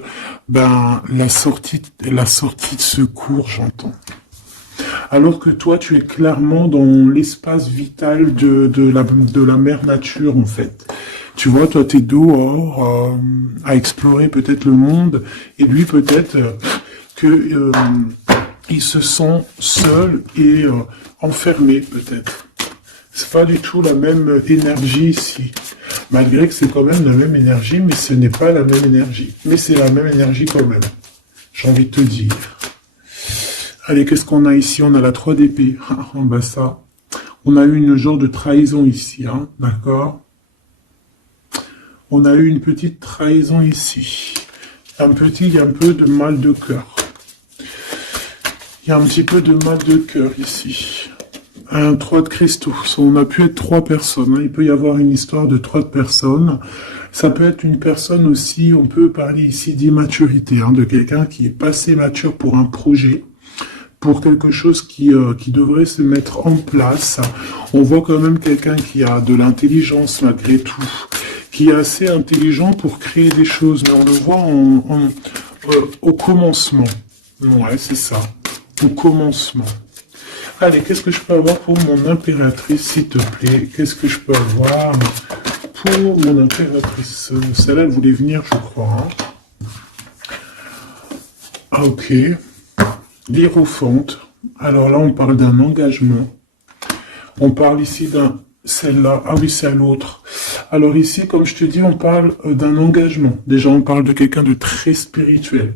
ben la sortie de secours, j'entends. Alors que toi, tu es clairement dans l'espace vital de la mère nature, en fait. Tu vois, toi, t'es dehors à explorer peut-être le monde, et lui, peut-être que il se sent seul et enfermé, peut-être. C'est pas du tout la même énergie ici. Malgré que c'est quand même la même énergie, mais ce n'est pas la même énergie. Mais c'est la même énergie quand même. J'ai envie de te dire. Allez, qu'est-ce qu'on a ici? On a la 3 d'épée. Ah, bah ça. On a eu une genre de trahison ici, hein, d'accord? On a eu une petite trahison ici. Il y a un peu de mal de cœur. Il y a un petit peu de mal de cœur ici. Un 3 de cristaux. On a pu être 3 personnes. Hein. Il peut y avoir une histoire de 3 personnes. Ça peut être une personne aussi, on peut parler ici d'immaturité, hein, de quelqu'un qui est pas assez mature pour un projet, pour quelque chose qui devrait se mettre en place. On voit quand même quelqu'un qui a de l'intelligence malgré tout, qui est assez intelligent pour créer des choses, mais on le voit au commencement. Ouais, c'est ça. Au commencement. Allez, qu'est-ce que je peux avoir pour mon impératrice, s'il te plaît? Qu'est-ce que je peux avoir pour mon impératrice? Celle-là, elle voulait venir, je crois. Hein. Ah, ok. L'Hiérophante. Alors là, on parle d'un engagement. On parle ici d'un... Celle-là. Ah oui, c'est à l'autre. Alors ici, comme je te dis, on parle d'un engagement. Déjà, on parle de quelqu'un de très spirituel.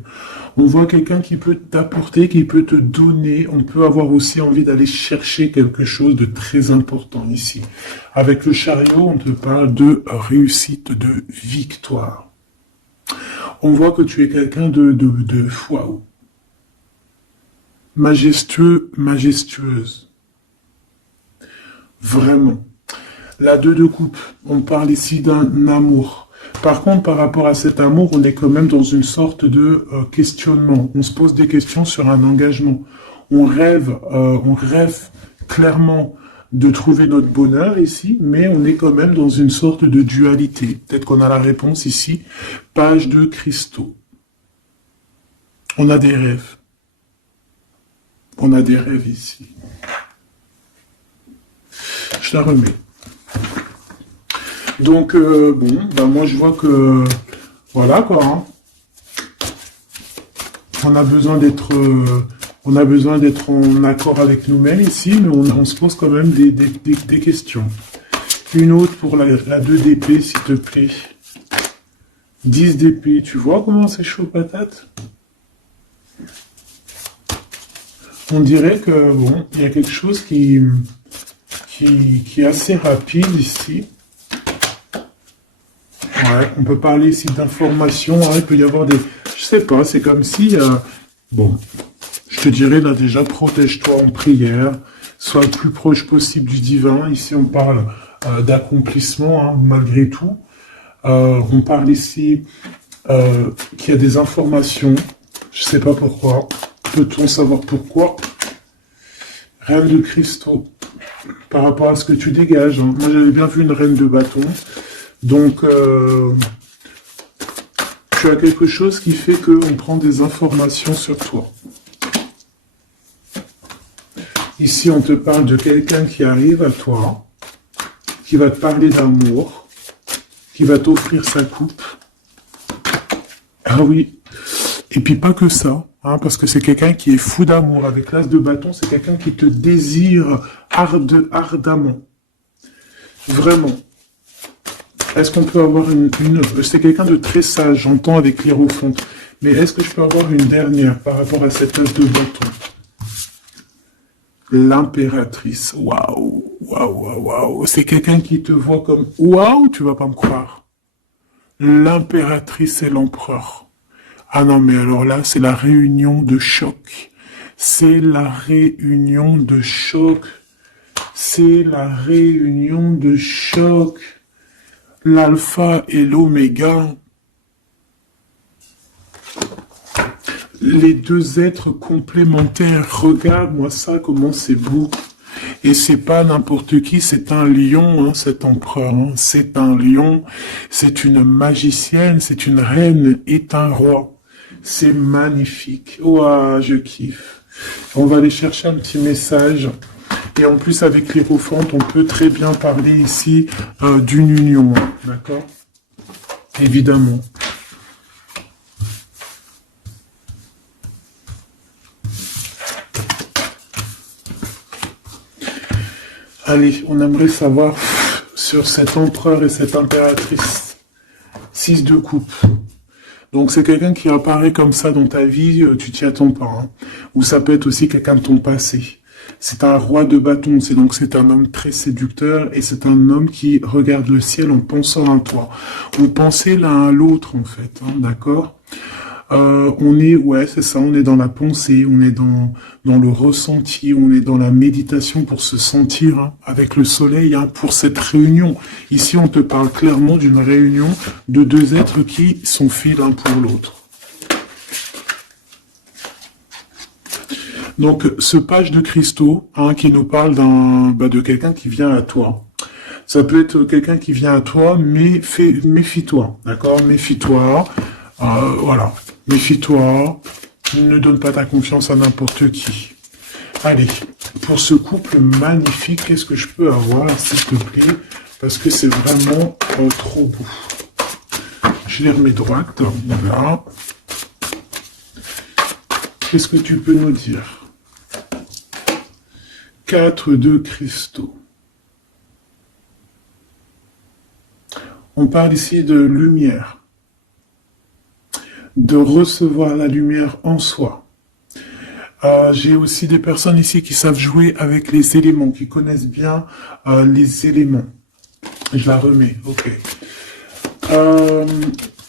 On voit quelqu'un qui peut t'apporter, qui peut te donner. On peut avoir aussi envie d'aller chercher quelque chose de très important ici. Avec le chariot, on te parle de réussite, de victoire. On voit que tu es quelqu'un de waouh. Majestueux, majestueuse. Vraiment. La 2 de coupe, on parle ici d'un amour. Par contre, par rapport à cet amour, on est quand même dans une sorte de questionnement. On se pose des questions sur un engagement. On rêve clairement de trouver notre bonheur ici, mais on est quand même dans une sorte de dualité. Peut-être qu'on a la réponse ici. Page de cristaux. On a des rêves. On a des rêves ici. Je la remets. Donc, bon, ben moi je vois que, voilà quoi, hein. On a besoin d'être en accord avec nous-mêmes ici, mais on se pose quand même des questions. Une autre pour la 2 d'épée, s'il te plaît. 10 d'épée, tu vois comment c'est chaud patate? On dirait que, bon, il y a quelque chose qui est assez rapide ici. Ouais, on peut parler ici d'informations, hein, il peut y avoir des... Je sais pas, c'est comme si... bon, je te dirais là déjà, protège-toi en prière, sois le plus proche possible du divin. Ici, on parle d'accomplissement, hein, malgré tout. On parle ici qu'il y a des informations, je sais pas pourquoi. Peut-on savoir pourquoi? Reine de cristaux, par rapport à ce que tu dégages. Hein. Moi, j'avais bien vu une reine de bâton. Donc, tu as quelque chose qui fait qu'on prend des informations sur toi. Ici, on te parle de quelqu'un qui arrive à toi, qui va te parler d'amour, qui va t'offrir sa coupe. Ah oui. Et puis pas que ça, hein, parce que c'est quelqu'un qui est fou d'amour. Avec l'as de bâton, c'est quelqu'un qui te désire ardemment. Vraiment. Est-ce qu'on peut avoir une... C'est quelqu'un de très sage, j'entends avec l'Hiérophante. Mais est-ce que je peux avoir une dernière par rapport à cette as de bâton? L'impératrice. Waouh, waouh, waouh, waouh. C'est quelqu'un qui te voit comme... Waouh, tu vas pas me croire. l'impératrice et l'empereur. Ah non, mais alors là, c'est la réunion de choc. C'est la réunion de choc. C'est la réunion de choc. L'alpha et l'oméga. Les deux êtres complémentaires. Regarde-moi ça, comment c'est beau. Et c'est pas n'importe qui, c'est un lion, hein, cet empereur. Hein. C'est un lion, c'est une magicienne, c'est une reine et un roi. C'est magnifique. Ouah, je kiffe. On va aller chercher un petit message. Et en plus, avec l'Hiérophante, on peut très bien parler ici d'une union. Hein, d'accord? Évidemment. Allez, on aimerait savoir sur cet empereur et cette impératrice. 6 de coupe. Donc c'est quelqu'un qui apparaît comme ça dans ta vie, tu t'y attends pas. Hein. Ou ça peut être aussi quelqu'un de ton passé. C'est un roi de bâton, c'est un homme très séducteur et c'est un homme qui regarde le ciel en pensant à toi. On pensait l'un à l'autre en fait, hein, d'accord? On est, ouais, c'est ça, on est dans la pensée, on est dans le ressenti, on est dans la méditation pour se sentir hein, avec le soleil hein, pour cette réunion. Ici, on te parle clairement d'une réunion de deux êtres qui sont faits l'un pour l'autre. Donc, ce page de cristaux hein, qui nous parle de quelqu'un qui vient à toi. Ça peut être quelqu'un qui vient à toi, mais méfie-toi, d'accord? Méfie-toi, voilà. Méfie-toi, ne donne pas ta confiance à n'importe qui. Allez, pour ce couple magnifique, qu'est-ce que je peux avoir, s'il te plaît? Parce que c'est vraiment trop beau. Je les remets droite, voilà. Qu'est-ce que tu peux nous dire? 4 de cristaux. On parle ici de lumière. De recevoir la lumière en soi. J'ai aussi des personnes ici qui savent jouer avec les éléments, qui connaissent bien les éléments. Je la remets, ok.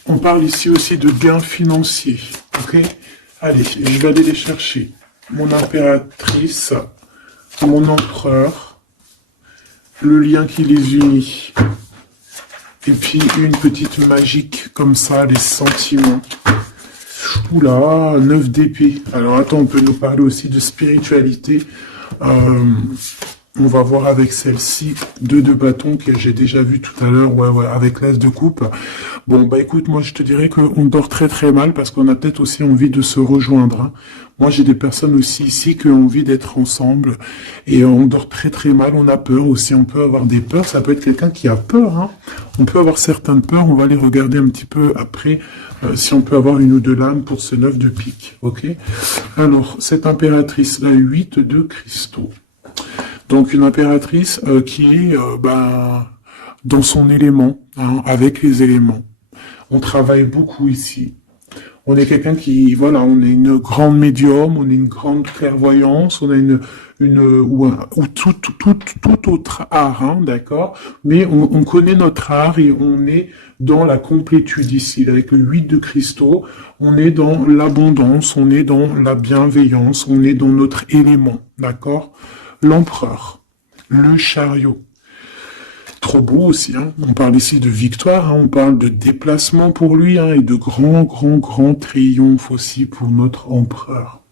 On parle ici aussi de gains financiers, ok. Allez, je vais aller les chercher. Mon impératrice, mon empereur, le lien qui les unit. Et puis une petite magique comme ça, les sentiments. Oula, 9 d'épée. Alors attends, on peut nous parler aussi de spiritualité. On va voir avec celle-ci, 2 de bâton que j'ai déjà vu tout à l'heure, ouais, avec l'as de coupe. Bon, bah écoute, moi je te dirais qu'on dort très très mal parce qu'on a peut-être aussi envie de se rejoindre. Hein. Moi j'ai des personnes aussi ici qui ont envie d'être ensemble et on dort très très mal, on a peur aussi, on peut avoir des peurs, ça peut être quelqu'un qui a peur. Hein. On peut avoir certaines peurs, on va les regarder un petit peu après si on peut avoir une ou deux lames pour ce 9 de pique, ok? Alors, cette impératrice, la 8 de cristaux. Donc une impératrice qui est dans son élément, hein, avec les éléments. On travaille beaucoup ici. On est quelqu'un qui, voilà, on est une grande médium, on est une grande clairvoyance, on a ou tout autre art, hein, d'accord. Mais on connaît notre art et on est dans la complétude ici. Avec le 8 de cristaux, on est dans l'abondance, on est dans la bienveillance, on est dans notre élément, d'accord. L'empereur, le chariot. Trop beau aussi, hein. On parle ici de victoire, hein. On parle de déplacement pour lui, hein, et de grand triomphe aussi pour notre empereur.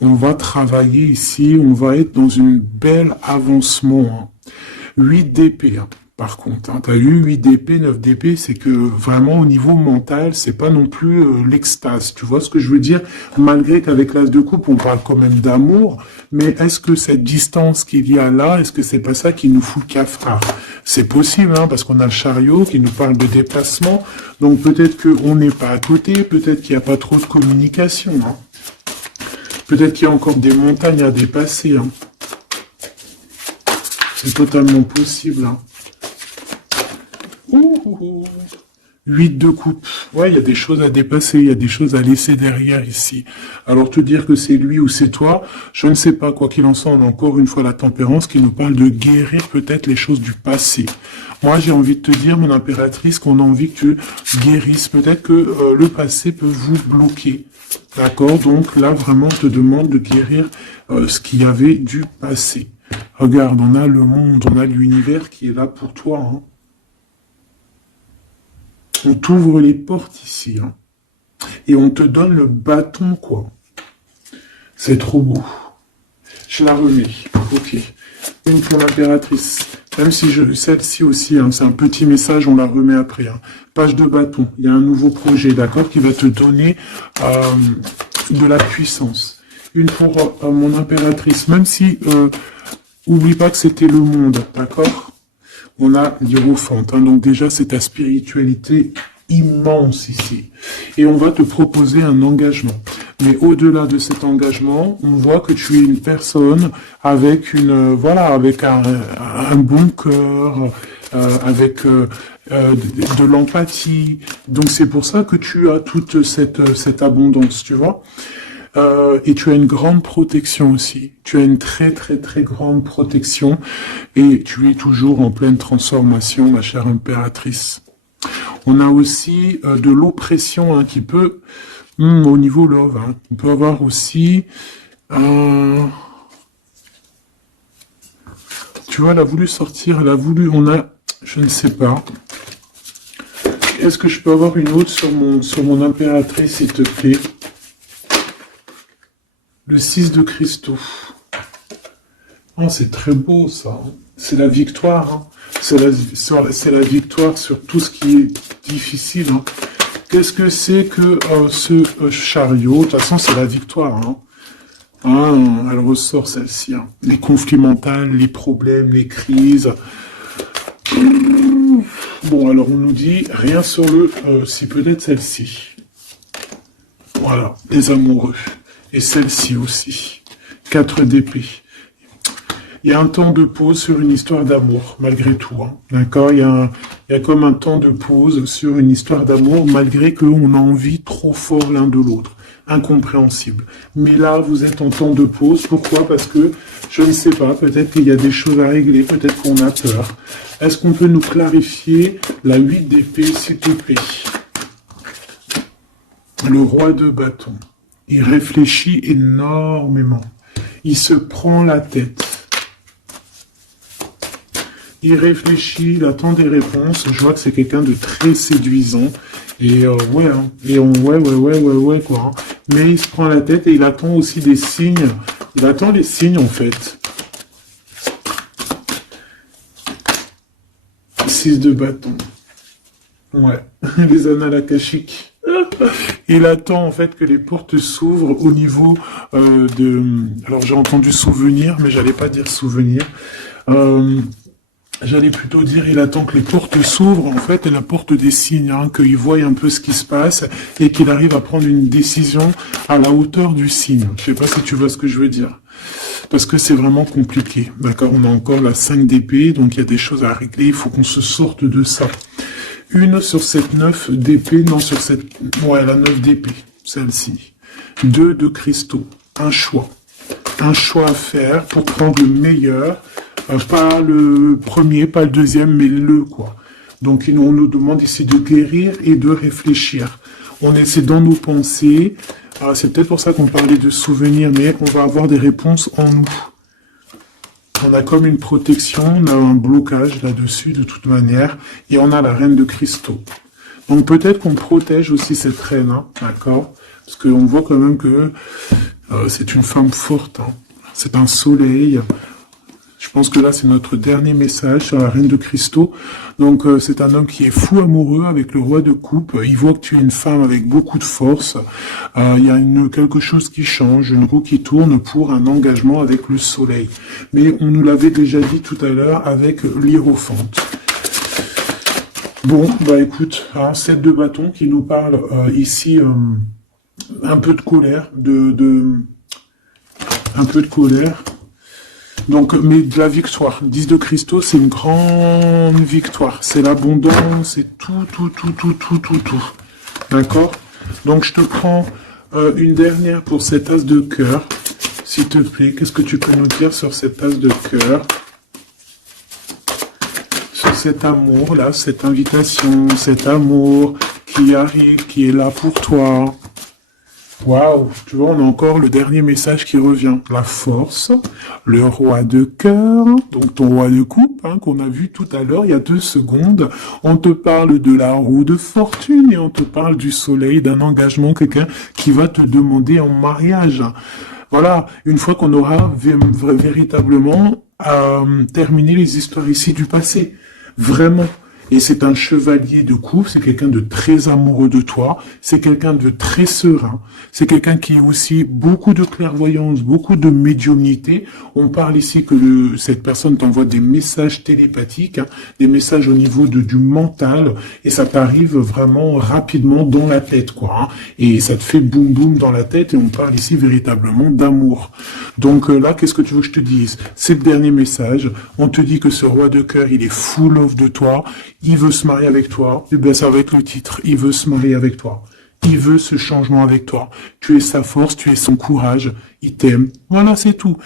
On va travailler ici, on va être dans une belle avancement. Hein. 8 d'épée, hein. Par contre, hein, tu as eu 8 d'épée, 9 d'épée, c'est que vraiment au niveau mental, c'est pas non plus l'extase. Tu vois ce que je veux dire? Malgré qu'avec l'as de coupe, on parle quand même d'amour, mais est-ce que cette distance qu'il y a là, est-ce que c'est pas ça qui nous fout le cafard? C'est possible, hein, parce qu'on a le chariot qui nous parle de déplacement, donc peut-être qu'on n'est pas à côté, peut-être qu'il n'y a pas trop de communication. Hein. Peut-être qu'il y a encore des montagnes à dépasser. Hein. C'est totalement possible. Hein. 8 de coupe. Ouais, il y a des choses à dépasser, il y a des choses à laisser derrière ici. Alors te dire que c'est lui ou c'est toi, je ne sais pas. Quoi qu'il en soit, on a encore une fois la tempérance qui nous parle de guérir peut-être les choses du passé. Moi, j'ai envie de te dire, mon impératrice, qu'on a envie que tu guérisses. Peut-être que le passé peut vous bloquer. D'accord? Donc là, vraiment, on te demande de guérir ce qu'il y avait du passé. Regarde, on a le monde, on a l'univers qui est là pour toi, hein. On t'ouvre les portes ici, hein. Et on te donne le bâton, quoi. C'est trop beau. Je la remets. Ok. Une pour l'impératrice. Même si celle-ci aussi, hein, c'est un petit message, on la remet après. Hein. Page de bâton. Il y a un nouveau projet, d'accord, qui va te donner de la puissance. Une pour mon impératrice. Même si, oublie pas que c'était le monde, d'accord. On a l'Hiérophante, hein, donc déjà c'est ta spiritualité immense ici. Et on va te proposer un engagement. Mais au-delà de cet engagement, on voit que tu es une personne avec avec un bon cœur, avec de l'empathie. Donc c'est pour ça que tu as toute cette abondance, tu vois. Et tu as une grande protection aussi. Tu as une très très très grande protection et tu es toujours en pleine transformation, ma chère impératrice. On a aussi de l'oppression, hein, qui peut, au niveau love, hein, on peut avoir aussi, tu vois, elle a voulu sortir, je ne sais pas. Est-ce que je peux avoir une autre sur mon impératrice, s'il te plaît? Le 6 de cristaux. Oh, c'est très beau, ça. Hein. C'est la victoire. Hein. C'est la victoire sur tout ce qui est difficile. Hein. Qu'est-ce que c'est que ce chariot? De toute façon, c'est la victoire. Hein. Ah, elle ressort, celle-ci. Hein. Les conflits mentaux, les problèmes, les crises. Bon, alors on nous dit rien sur c'est peut-être celle-ci. Voilà, les amoureux. Et celle-ci aussi. 4 d'épée. Il y a un temps de pause sur une histoire d'amour, malgré tout. Hein. D'accord, il y a comme un temps de pause sur une histoire d'amour, malgré qu'on a envie trop fort l'un de l'autre. Incompréhensible. Mais là, vous êtes en temps de pause. Pourquoi? Parce que, je ne sais pas, peut-être qu'il y a des choses à régler, peut-être qu'on a peur. Est-ce qu'on peut nous clarifier la 8 d'épée, s'il te plaît? Le roi de bâton. Il réfléchit énormément. Il se prend la tête. Il réfléchit, il attend des réponses. Je vois que c'est quelqu'un de très séduisant. Et ouais, hein. Et ouais, quoi. Hein. Mais il se prend la tête et il attend aussi des signes. Il attend les signes, en fait. 6 de bâton. Ouais. Les annales akashiques. Il attend en fait que les portes s'ouvrent au niveau Alors j'ai entendu souvenir, mais j'allais pas dire souvenir. J'allais plutôt dire il attend que les portes s'ouvrent en fait et la porte des signes, hein, qu'il voie un peu ce qui se passe et qu'il arrive à prendre une décision à la hauteur du signe. Je sais pas si tu vois ce que je veux dire. Parce que c'est vraiment compliqué. D'accord, on a encore la 5 d'épée, donc il y a des choses à régler, il faut qu'on se sorte de ça. Une sur cette 9 d'épée, non sur cette... Ouais, la 9 d'épée, celle-ci. 2 de cristaux, un choix. Un choix à faire pour prendre le meilleur. Pas le premier, pas le deuxième, mais le quoi. Donc on nous demande ici de guérir et de réfléchir. On essaie dans nos pensées. C'est peut-être pour ça qu'on parlait de souvenirs, mais on va avoir des réponses en nous. On a comme une protection, on a un blocage là-dessus de toute manière, et on a la reine de cristaux. Donc peut-être qu'on protège aussi cette reine, hein, d'accord? Parce qu'on voit quand même que c'est une femme forte, hein. C'est un soleil. Je pense que là, c'est notre dernier message sur la reine de cristaux. Donc, c'est un homme qui est fou amoureux avec le roi de coupe. Il voit que tu es une femme avec beaucoup de force. Il y a quelque chose qui change, une roue qui tourne pour un engagement avec le soleil. Mais on nous l'avait déjà dit tout à l'heure avec l'hiérophante. Bon, bah écoute, 7 de bâton qui nous parle ici un peu de colère, un peu de colère. Donc, mais de la victoire. 10 de cristaux, c'est une grande victoire. C'est l'abondance, c'est tout, tout, tout, tout, tout, tout, tout. D'accord? Donc, je te prends une dernière pour cet as de cœur. S'il te plaît, qu'est-ce que tu peux nous dire sur cet as de cœur? Sur cet amour-là, cette invitation, cet amour qui arrive, qui est là pour toi. Waouh, tu vois, on a encore le dernier message qui revient. La force, le roi de cœur, donc ton roi de coupe, hein, qu'on a vu tout à l'heure, il y a 2 secondes. On te parle de la roue de fortune et on te parle du soleil, d'un engagement, quelqu'un qui va te demander en mariage. Voilà, une fois qu'on aura véritablement terminé les histoires ici du passé. Vraiment. Et c'est un chevalier de coupe, c'est quelqu'un de très amoureux de toi, c'est quelqu'un de très serein, c'est quelqu'un qui a aussi beaucoup de clairvoyance, beaucoup de médiumnité. On parle ici que cette personne t'envoie des messages télépathiques, hein, des messages au niveau du mental, et ça t'arrive vraiment rapidement dans la tête, quoi. Hein, et ça te fait boum boum dans la tête, et on parle ici véritablement d'amour. Donc là, qu'est-ce que tu veux que je te dise? C'est le dernier message. On te dit que ce roi de cœur, il est full of de toi. Il veut se marier avec toi. Et bien, ça va être le titre. Il veut se marier avec toi. Il veut ce changement avec toi. Tu es sa force, tu es son courage. Il t'aime. Voilà, c'est tout.